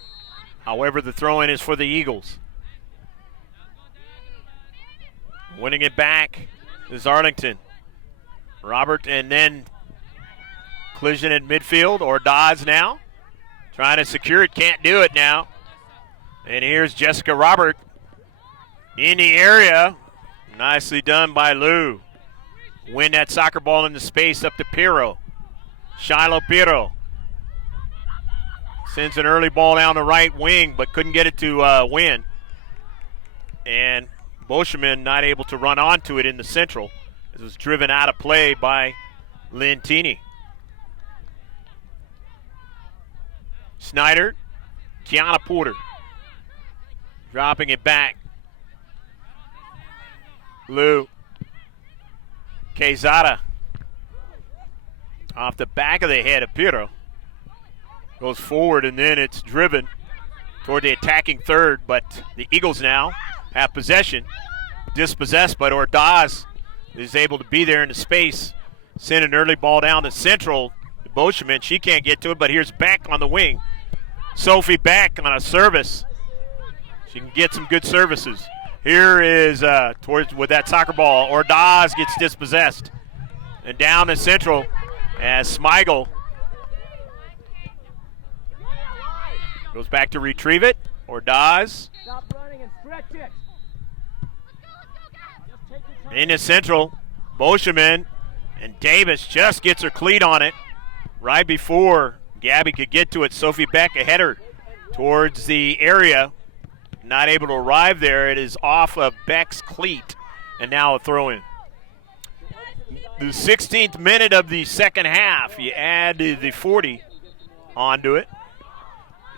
However, the throw-in is for the Eagles. Winning it back is Arlington. Robert, and then collision in midfield. Ordaz now trying to secure it. Can't do it now. And here's Jessica Robert in the area. Nicely done by Lou. Win that soccer ball into space up to Pirro. Shiloh Pirro sends an early ball down the right wing, but couldn't get it to win. And Boschman not able to run onto it in the central. It was driven out of play by Lentini. Snyder, Kiana Porter. Dropping it back. Lou. Quezada. Off the back of the head of Pirro. Goes forward, and then it's driven toward the attacking third, but the Eagles now have possession. Dispossessed, but Ordaz is able to be there in the space. Send an early ball down the central. Boschman, she can't get to it, but here's Beck on the wing. Sophie Beck on a service. She can get some good services. Here is towards with that soccer ball. Ordaz gets dispossessed. And down the central as Smigel goes back to retrieve it. Ordaz. Stop running and stretch it. In the central, Boschman, and Davis just gets her cleat on it right before Gabby could get to it. Sophie Beck, a header towards the area. Not able to arrive there. It is off of Beck's cleat, and now a throw-in. The 16th minute of the second half. You add the 40 onto it,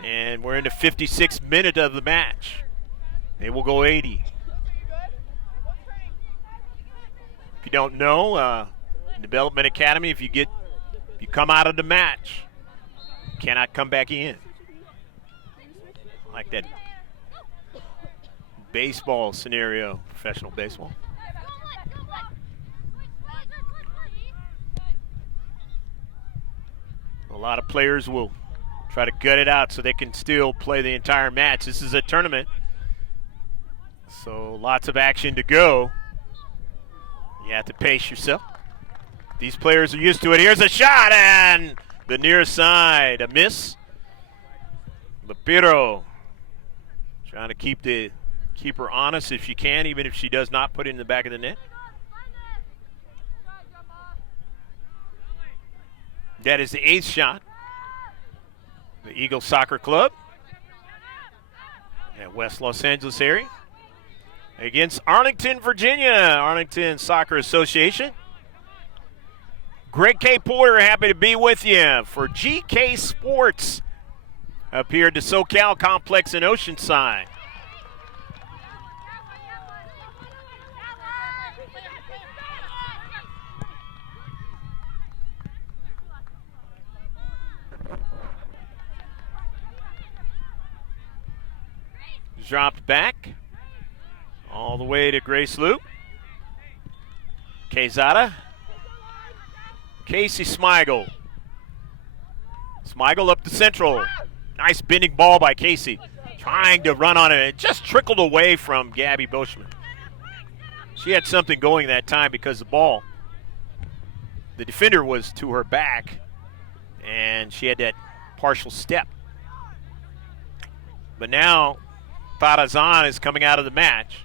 and we're in the 56th minute of the match. They will go 80. If you don't know, Development Academy, if you come out of the match, you cannot come back in. Like that baseball scenario, professional baseball. A lot of players will Try to gut it out so they can still play the entire match. This is a tournament, so lots of action to go. You have to pace yourself. These players are used to it. Here's a shot, and the near side, a miss. Lapiro trying to keep her honest if she can, even if she does not put it in the back of the net. That is the 8th shot. The Eagle Soccer Club at West Los Angeles area against Arlington, Virginia. Arlington Soccer Association. Greg K. Porter, happy to be with you for GK Sports up here at the SoCal Complex in Oceanside. Dropped back all the way to Grace Loop. Quezada. Casey Smigel. Smigel up the central. Nice bending ball by Casey. Trying to run on it. It just trickled away from Gabby Boschman. She had something going that time because the ball, the defender was to her back, and she had that partial step. But now Tarazan is coming out of the match.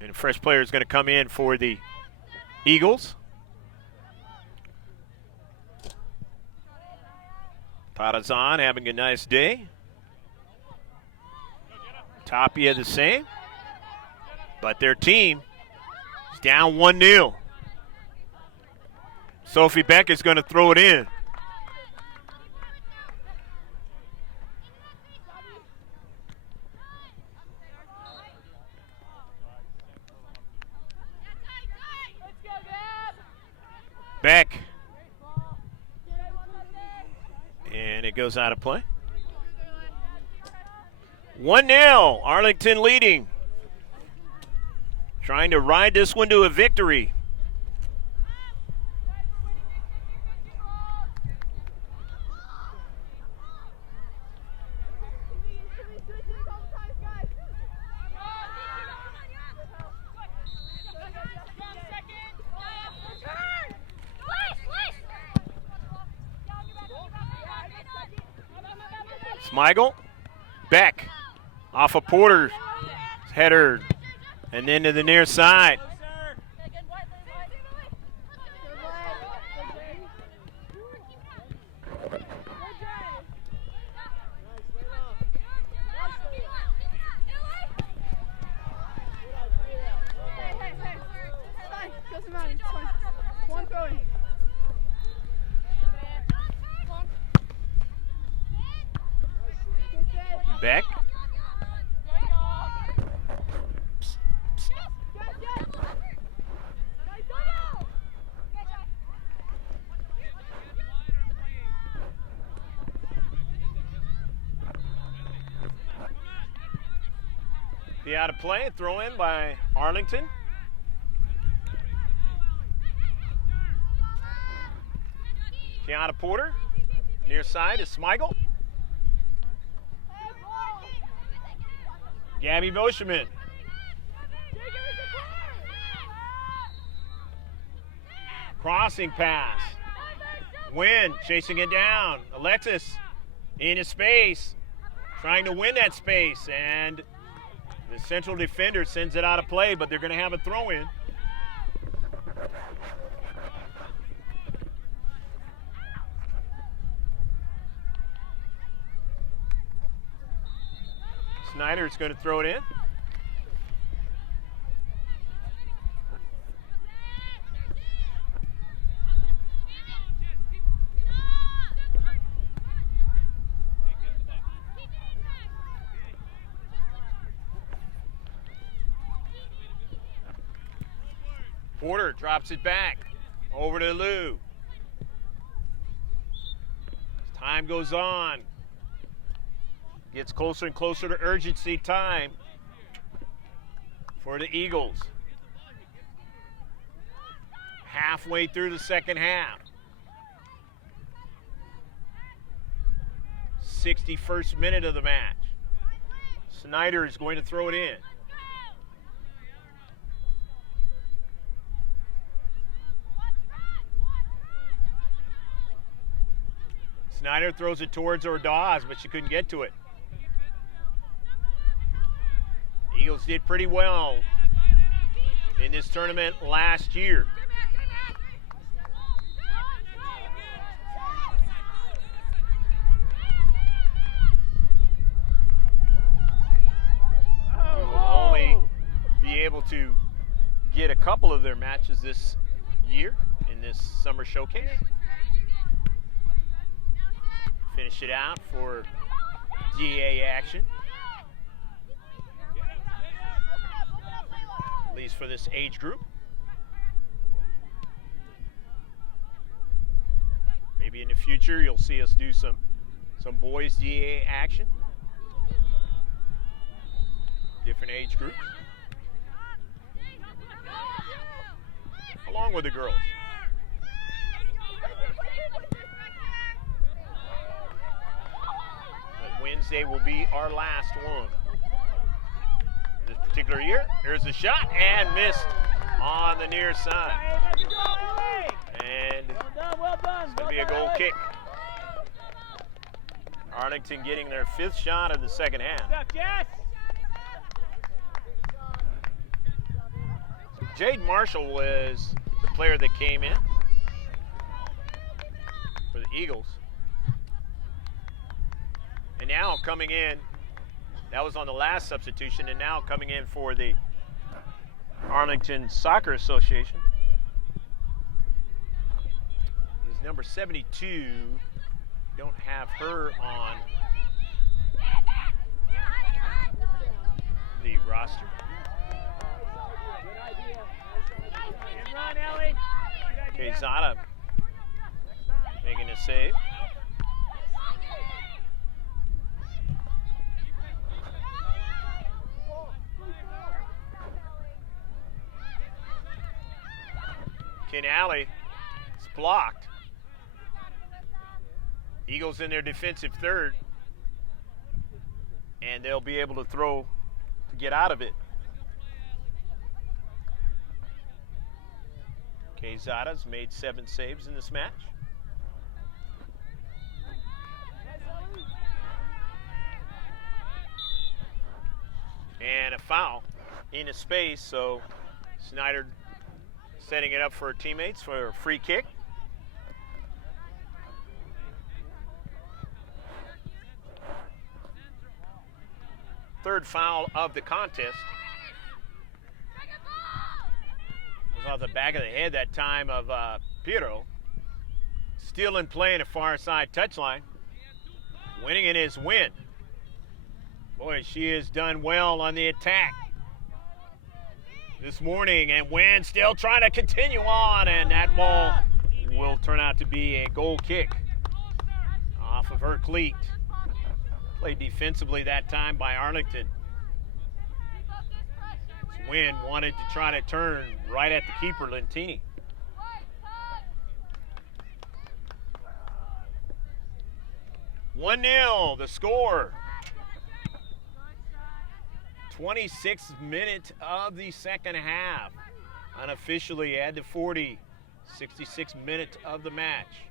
And a fresh player is going to come in for the Eagles. Tarazan having a nice day. Tapia the same. But their team is down 1-0. Sophie Beck is going to throw it in. Beck. And it goes out of play. 1-0. Arlington leading. Trying to ride this one to a victory. Smigel, Beck, off of Porter's header, and then to the near side. Beck. Be out of play, throw in by Arlington. Kiana Porter, near side is Smigel. Gabby Boschman. Crossing pass. Win, chasing it down. Alexis in his space, trying to win that space, and the central defender sends it out of play, but they're going to have a throw-in. Snyder's going to throw it in. Porter drops it back over to Lou. As time goes on, gets closer and closer to urgency time for the Eagles. Halfway through the second half. 61st minute of the match. Snyder is going to throw it in. Snyder throws it towards Ordaz, but she couldn't get to it. Eagles did pretty well in this tournament last year. We will only be able to get a couple of their matches this year in this summer showcase. Finish it out for GA action. At least for this age group. Maybe in the future you'll see us do some boys GA action. Different age groups. Along with the girls. But Wednesday will be our last one. This particular year, here's the shot and missed on the near side. And it's going to be a goal kick. Arlington getting their 5th shot of the second half. Jade Marshall was the player that came in for the Eagles. And now coming in, that was on the last substitution, and now coming in for the Arlington Soccer Association is number 72. Don't have her on the roster. Quezada making a save. Kinali is blocked. Eagles in their defensive third, and they'll be able to throw to get out of it. Quezada's made 7 saves in this match. And a foul in a space, so Snyder setting it up for her teammates for a free kick. Third foul of the contest. Was off the back of the head that time of Piero. Still in play in a far side touchline. Winning it is Wynn. Boy, she has done well on the attack this morning, and Wynn still trying to continue on, and that ball will turn out to be a goal kick off of her cleat. Played defensively that time by Arlington. Wynn wanted to try to turn right at the keeper, Lentini. "1-0, the score. 26th minute of the second half. Unofficially at the 66th minute of the match.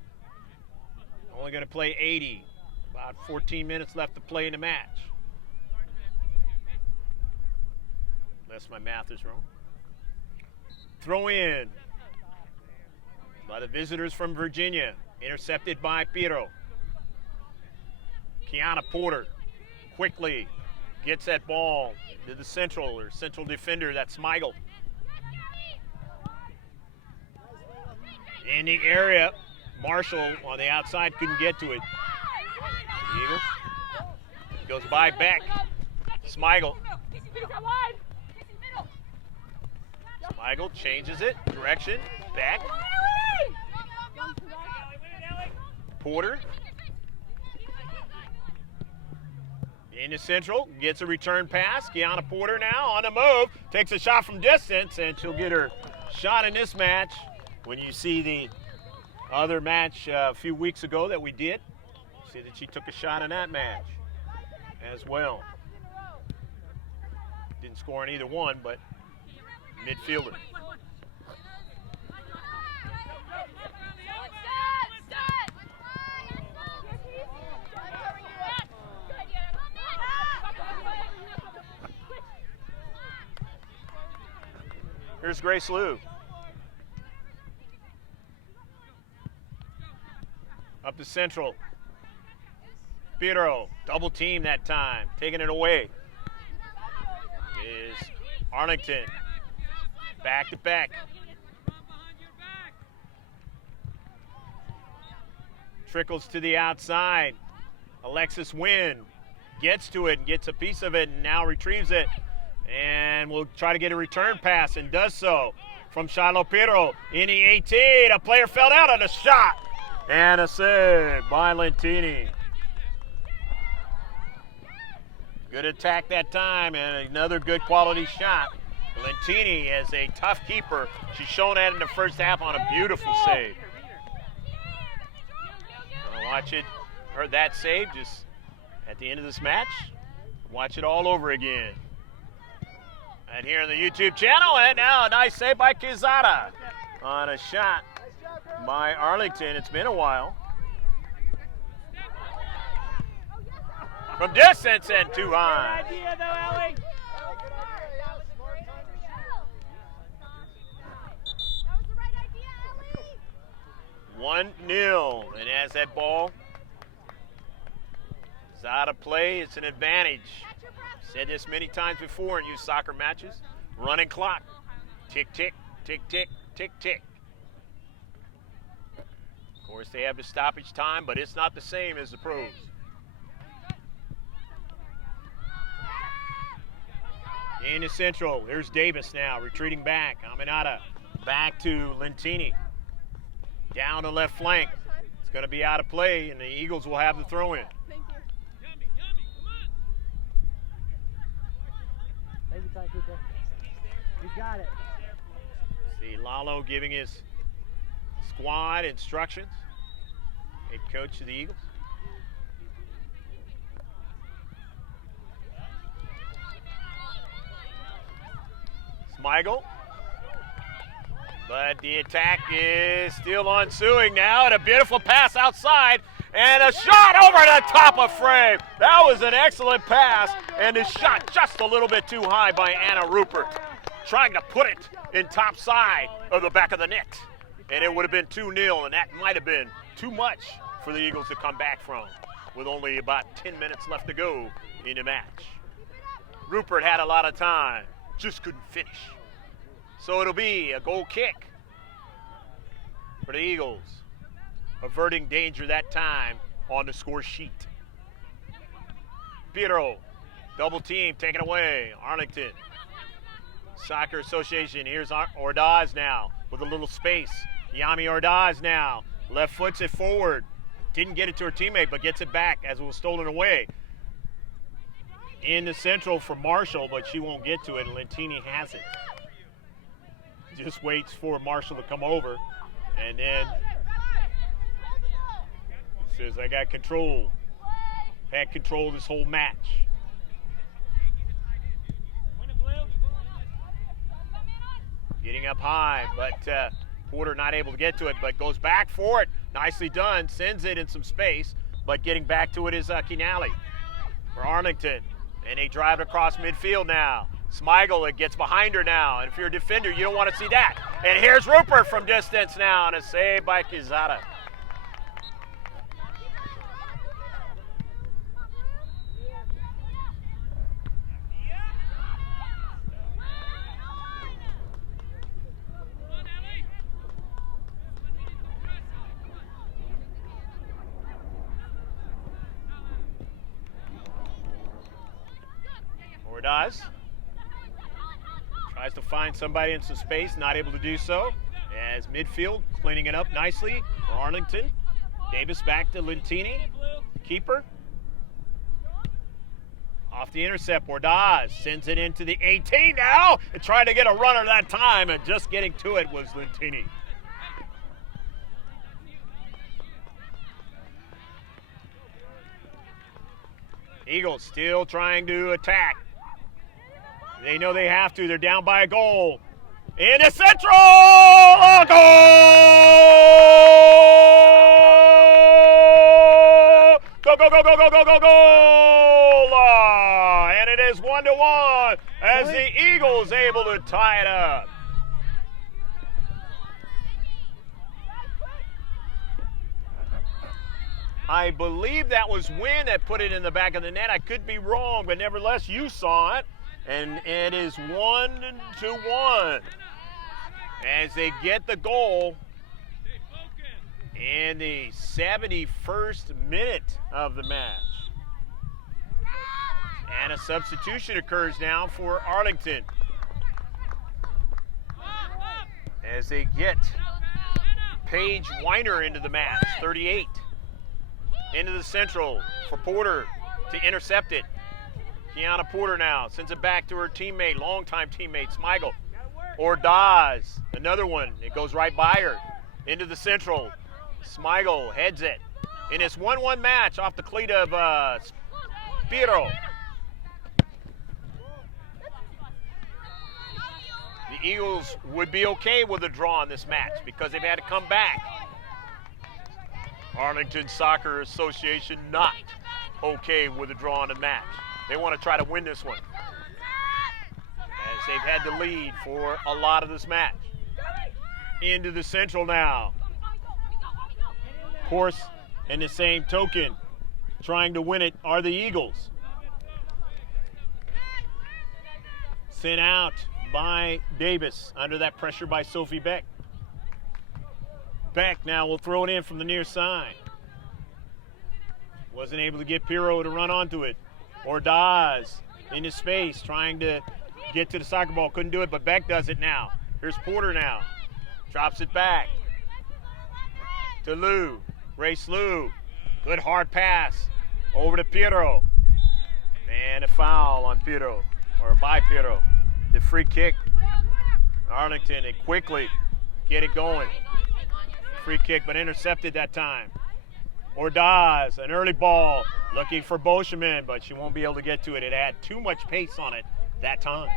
Only going to play 80. About 14 minutes left to play in the match. Unless my math is wrong. Throw in by the visitors from Virginia. Intercepted by Piero. Kiana Porter quickly gets that ball to the central defender, that's Smigel. In the area, Marshall on the outside couldn't get to it. The Eagles goes by Beck. Smigel. Smigel changes it, direction, back. Porter. In the central, gets a return pass. Kiana Porter now on the move, takes a shot from distance, and she'll get her shot in this match. When you see the other match a few weeks ago that we did, See that she took a shot in that match as well. Didn't score in either one, but midfielder. Here's Grace Liu. Up to central. Piero, double team that time, taking it away. Is Arlington. Back to back. Trickles to the outside. Alexis Wynn gets to it and gets a piece of it and now retrieves it. And will try to get a return pass and does so from Shiloh Piero in the 18. A player fell out on a shot. And a save by Lentini. Good attack that time and another good quality shot. Lentini is a tough keeper. She's shown that in the first half on a beautiful save. Watch it, or that save just at the end of this match. Watch it all over again. And here on the YouTube channel, and now a nice save by Quezada on a shot by Arlington. It's been a while. From distance and too high. 1-0, and as that ball is out of play, it's an advantage. Said this many times before in youth soccer matches. Running clock. Tick, tick, tick, tick, tick, tick. Of course, they have the stoppage time, but it's not the same as the pros. Into central. There's Davis now, retreating back. Aminata back to Lentini. Down the left flank. It's going to be out of play, and the Eagles will have the throw-in. Thank you. You got it. See Lalo giving his squad instructions. Head coach of the Eagles. Smigel. But the attack is still ensuing now, and a beautiful pass outside, and a shot over the top of frame. That was an excellent pass, and the shot just a little bit too high by Anna Rupert, trying to put it in top side of the back of the net. And it would have been 2-0, and that might have been too much for the Eagles to come back from, with only about 10 minutes left to go in the match. Rupert had a lot of time, just couldn't finish. So it'll be a goal kick for the Eagles, averting danger that time on the score sheet. Piero, double team, taken away. Arlington Soccer Association. Here's Ordaz now with a little space. Yami Ordaz now, left foots it forward. Didn't get it to her teammate, but gets it back as it was stolen away. In the central for Marshall, but she won't get to it, and Lentini has it. Just waits for Marshall to come over, and then says, I got control. Had control this whole match. Getting up high, but Porter not able to get to it, but goes back for it. Nicely done, sends it in some space, but getting back to it is Kinali for Arlington. And they drive across midfield now. Smigel, it gets behind her now. And if you're a defender, you don't want to see that. And here's Rupert from distance now, and a save by Quezada. Ordaz tries to find somebody in some space, not able to do so. As midfield, cleaning it up nicely for Arlington. Davis back to Lentini, keeper. Off the intercept, Ordaz sends it into the 18 now, and trying to get a runner that time, and just getting to it was Lentini. Eagles still trying to attack. They know they have to. They're down by a goal. In the central! Oh, goal! Go, go, go, go, go, go, go, goal! And it is 1-1 as the Eagles able to tie it up. I believe that was Wynn that put it in the back of the net. I could be wrong, but nevertheless, you saw it. And it is 1-1 as they get the goal in the 71st minute of the match. And a substitution occurs now for Arlington as they get Paige Weiner into the match, 38. Into the central for Porter to intercept it. Kiana Porter now sends it back to her teammate, longtime teammate, Smigel. Ordaz, another one. It goes right by her. Into the central. Smigel heads it. In this 1-1 match off the cleat of Spiro. The Eagles would be okay with a draw in this match because they've had to come back. Arlington Soccer Association not okay with a draw in a match. They want to try to win this one as they've had the lead for a lot of this match. Into the central now. Of course, in the same token, trying to win it are the Eagles. Sent out by Davis under that pressure by Sophie Beck. Beck now will throw it in from the near side. Wasn't able to get Pirro to run onto it. Ordaz into space trying to get to the soccer ball. Couldn't do it, but Beck does it now. Here's Porter now. Drops it back to Lou. Race Lou. Good hard pass over to Pirro. And a foul on Pirro, or by Pirro. The free kick. Arlington, they quickly get it going. Free kick, but intercepted that time. Ordaz, an early ball, looking for Boscheman, but she won't be able to get to it. It had too much pace on it that time.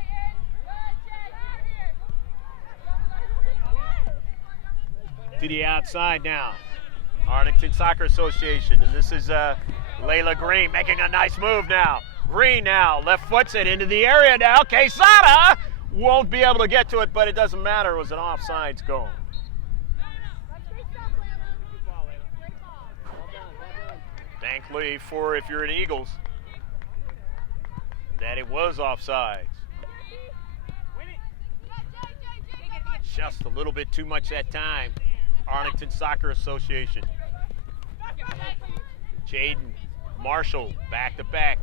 To the outside now. Arlington Soccer Association, and this is Layla Green making a nice move now. Green now, left foots it into the area now. Quesada won't be able to get to it, but it doesn't matter. It was an offsides goal. Thankfully for if you're an Eagles, that it was offsides. Just a little bit too much that time. Arlington Soccer Association. Jaden Marshall back to back.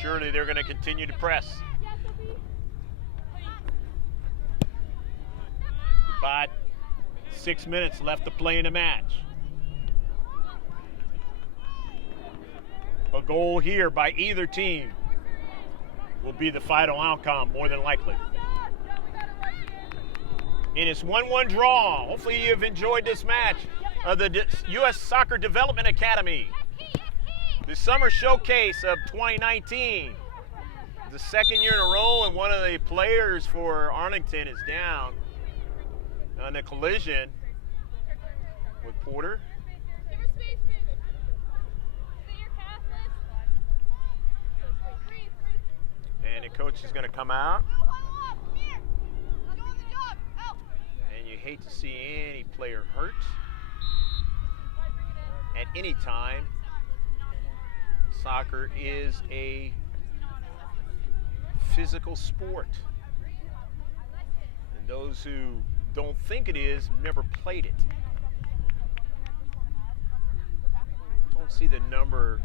Surely they're going to continue to press. But 6 minutes left to play in the match. A goal here by either team will be the final outcome, more than likely. In its 1-1 draw, hopefully you've enjoyed this match of the U.S. Soccer Development Academy. The summer showcase of 2019. The second year in a row, and one of the players for Arlington is down on a collision with Porter. And the coach is going to come out. And you hate to see any player hurt at any time. Soccer is a physical sport. And those who don't think it is never played it. Don't see the number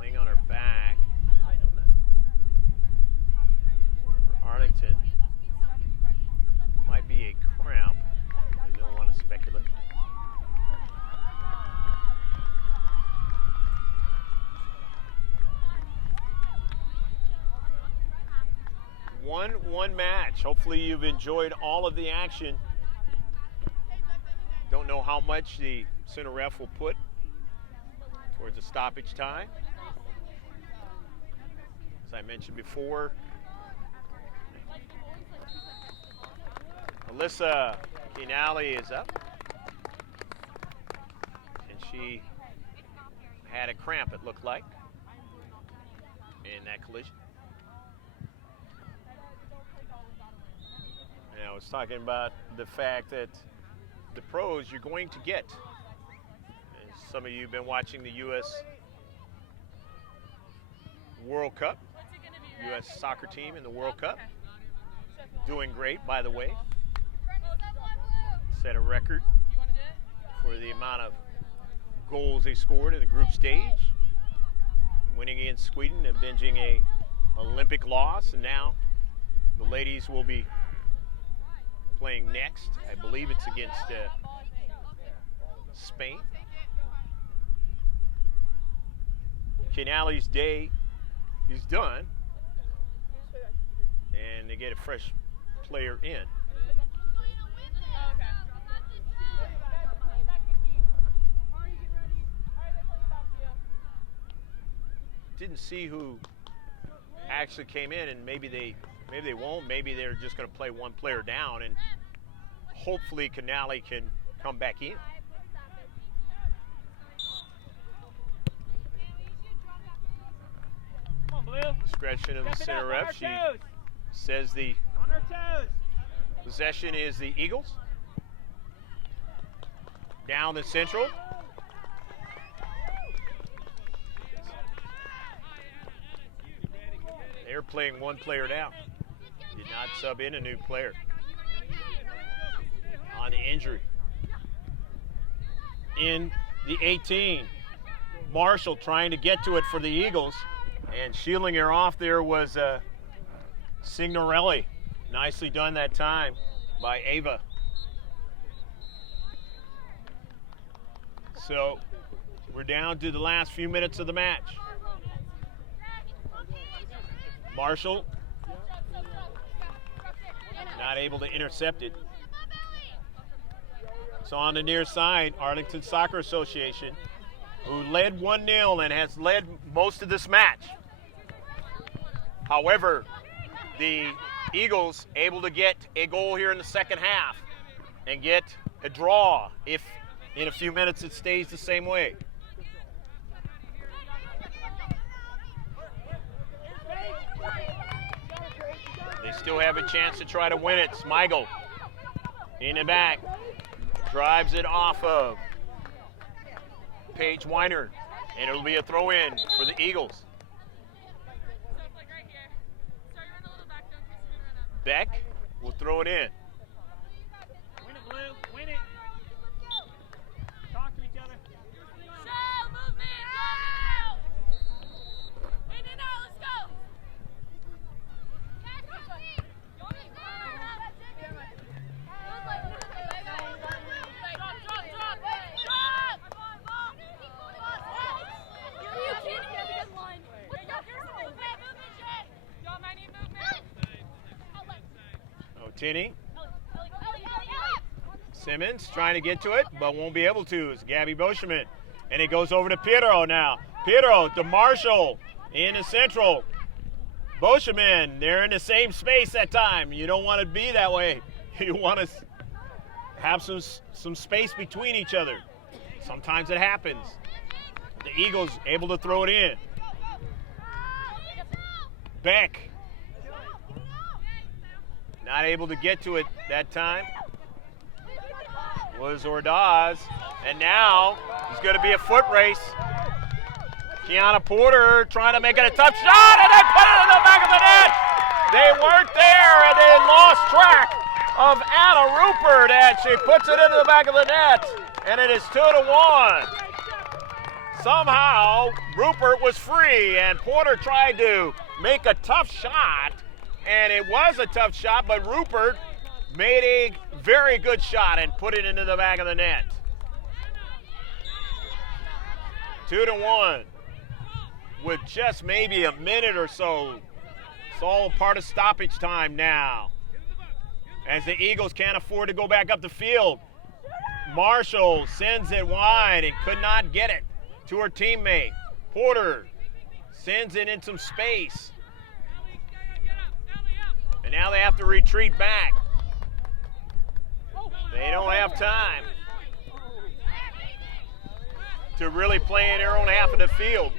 laying on her back. Arlington might be a cramp. I don't want to speculate. One match. Hopefully you've enjoyed all of the action. Don't know how much the center ref will put towards the stoppage time. As I mentioned before, Alyssa Kinali is up, and she had a cramp, it looked like, in that collision. And I was talking about the fact that the pros you're going to get. As some of you have been watching the U.S. World Cup, U.S. soccer team in the World Cup. Doing great, by the way. Set a record for the amount of goals they scored in the group stage. Winning against Sweden, avenging a Olympic loss, and now the ladies will be playing next. I believe it's against Spain. Kinali's day is done, and they get a fresh player in. Didn't see who actually came in, and maybe they won't. Maybe they're just going to play one player down, and hopefully Canali can come back in. Come on, Blue. Discretion of the center ref. She says the On our toes. possession is the Eagles. Down the central. They're playing one player down. Did not sub in a new player on the injury. In the 18, Marshall trying to get to it for the Eagles, and shielding her off there was Signorelli. Nicely done that time by Ava. So we're down to the last few minutes of the match. Marshall not able to intercept it. So on the near side, Arlington Soccer Association, who led 1-0 and has led most of this match. However, the Eagles able to get a goal here in the second half and get a draw if in a few minutes it stays the same way. They still have a chance to try to win it. Smigel in the back, drives it off of Paige Weiner, and it'll be a throw-in for the Eagles. Beck will throw it in. Win it, Blue. Win it. Talk to each other. Tinney. Simmons trying to get to it, but won't be able to. It's Gabby Boschman. And it goes over to Pietro now. Pietro to Marshall in the central. Boschman, they're in the same space that time. You don't want to be that way. You want to have some space between each other. Sometimes it happens. The Eagles able to throw it in. Beck. Not able to get to it that time was Ordaz. And now there's going to be a foot race. Kiana Porter trying to make it a tough shot, and they put it in the back of the net. They weren't there, and they lost track of Anna Rupert, and she puts it into the back of the net, and it is 2-1. Somehow, Rupert was free, and Porter tried to make a tough shot, and it was a tough shot, but Rupert made a very good shot and put it into the back of the net. 2-1 with just maybe a minute or so. It's all part of stoppage time now, as the Eagles can't afford to go back up the field. Marshall sends it wide and could not get it. to her teammate. Porter sends it in some space. And now they have to retreat back. They don't have time to really play in their own half of the field.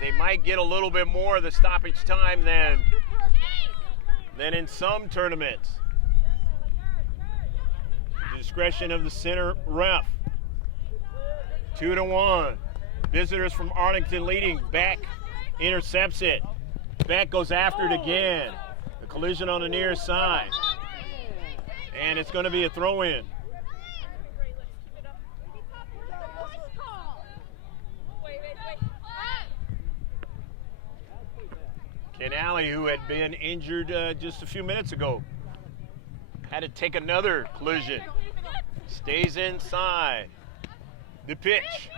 They might get a little bit more of the stoppage time than in some tournaments. The discretion of the center ref. 2-1. Visitors from Arlington leading. Beck intercepts it. Beck goes after it again. The collision on the near side. And it's going to be a throw-in. Alley, who had been injured just a few minutes ago, had to take another collision. Stays inside. The pitch.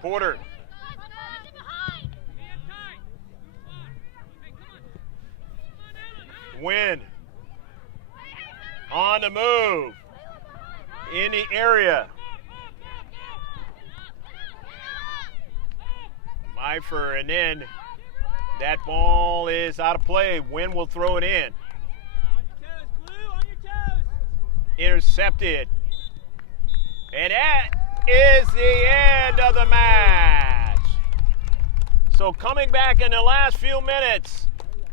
Porter. Win. On the move. In the area. Pfeiffer, and then that ball is out of play. Wynn will throw it in. Intercepted. And that is the end of the match. So coming back in the last few minutes,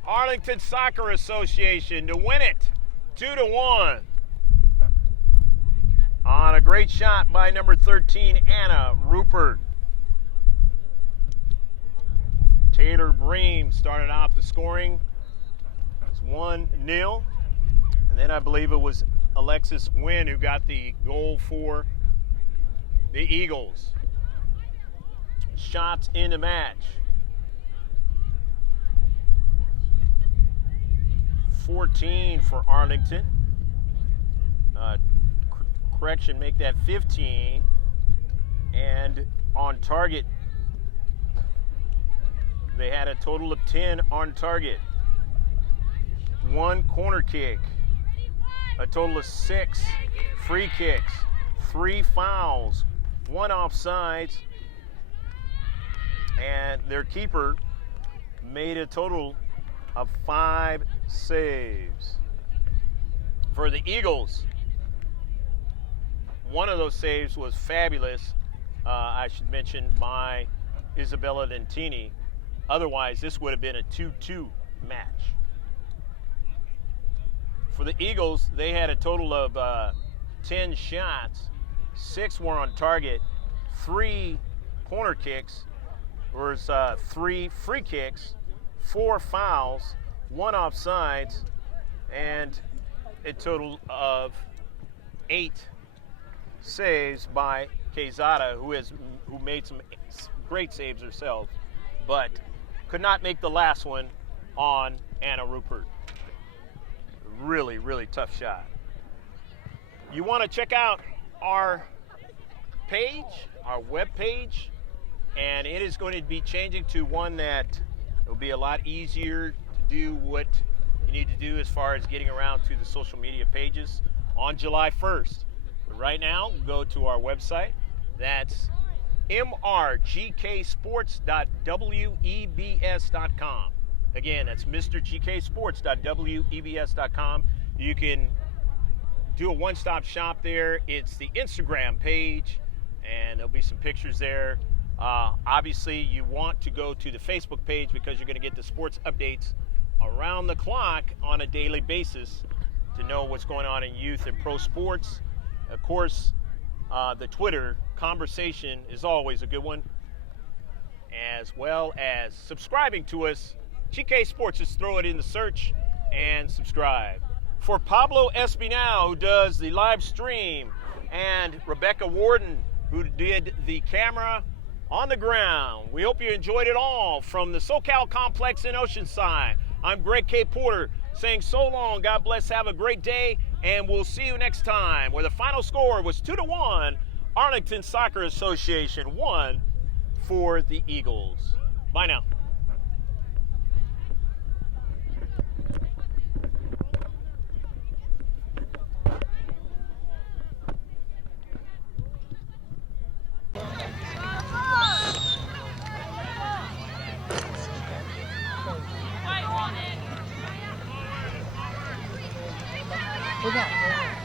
Arlington Soccer Association to win it 2-1. On a great shot by number 13, Anna Rupert. Taylor Bream started off the scoring. It was 1-0. And then I believe it was Alexis Wynn who got the goal for the Eagles. Shots in the match. 14 for Arlington. Correction, make that 15. And on target, they had a total of 10 on target. 1 corner kick. A total of 6 free kicks. 3 fouls. 1 offsides. And their keeper made a total of 5 saves. For the Eagles, one of those saves was fabulous. I should mention by Isabella Dentini. Otherwise, this would have been a 2-2 match. For the Eagles, they had a total of 10 shots. 6 were on target. 3 corner kicks. There was 3 free kicks, 4 fouls, 1 offsides, and a total of 8 saves by Quezada, who made some great saves herself, but could not make the last one on Anna Rupert. Really, really tough shot. You want to check out our page, our web page, and it is going to be changing to one that will be a lot easier to do what you need to do as far as getting around to the social media pages on July 1st. But right now, go to our website. That's mrgksports.webs.com. Again, that's mrgksports.webs.com. You can do a one-stop shop there. It's the Instagram page, and there'll be some pictures there. Obviously, you want to go to the Facebook page because you're going to get the sports updates around the clock on a daily basis to know what's going on in youth and pro sports. Of course, the Twitter conversation is always a good one, as well as subscribing to us. GK Sports, just throw it in the search and subscribe. For Pablo Espinal, who does the live stream, and Rebecca Warden, who did the camera on the ground, we hope you enjoyed it all from the SoCal Complex in Oceanside. I'm Greg K. Porter saying so long, God bless, have a great day, and we'll see you next time, where the final score was 2-1, Arlington Soccer Association won for the Eagles. Bye now. Look out.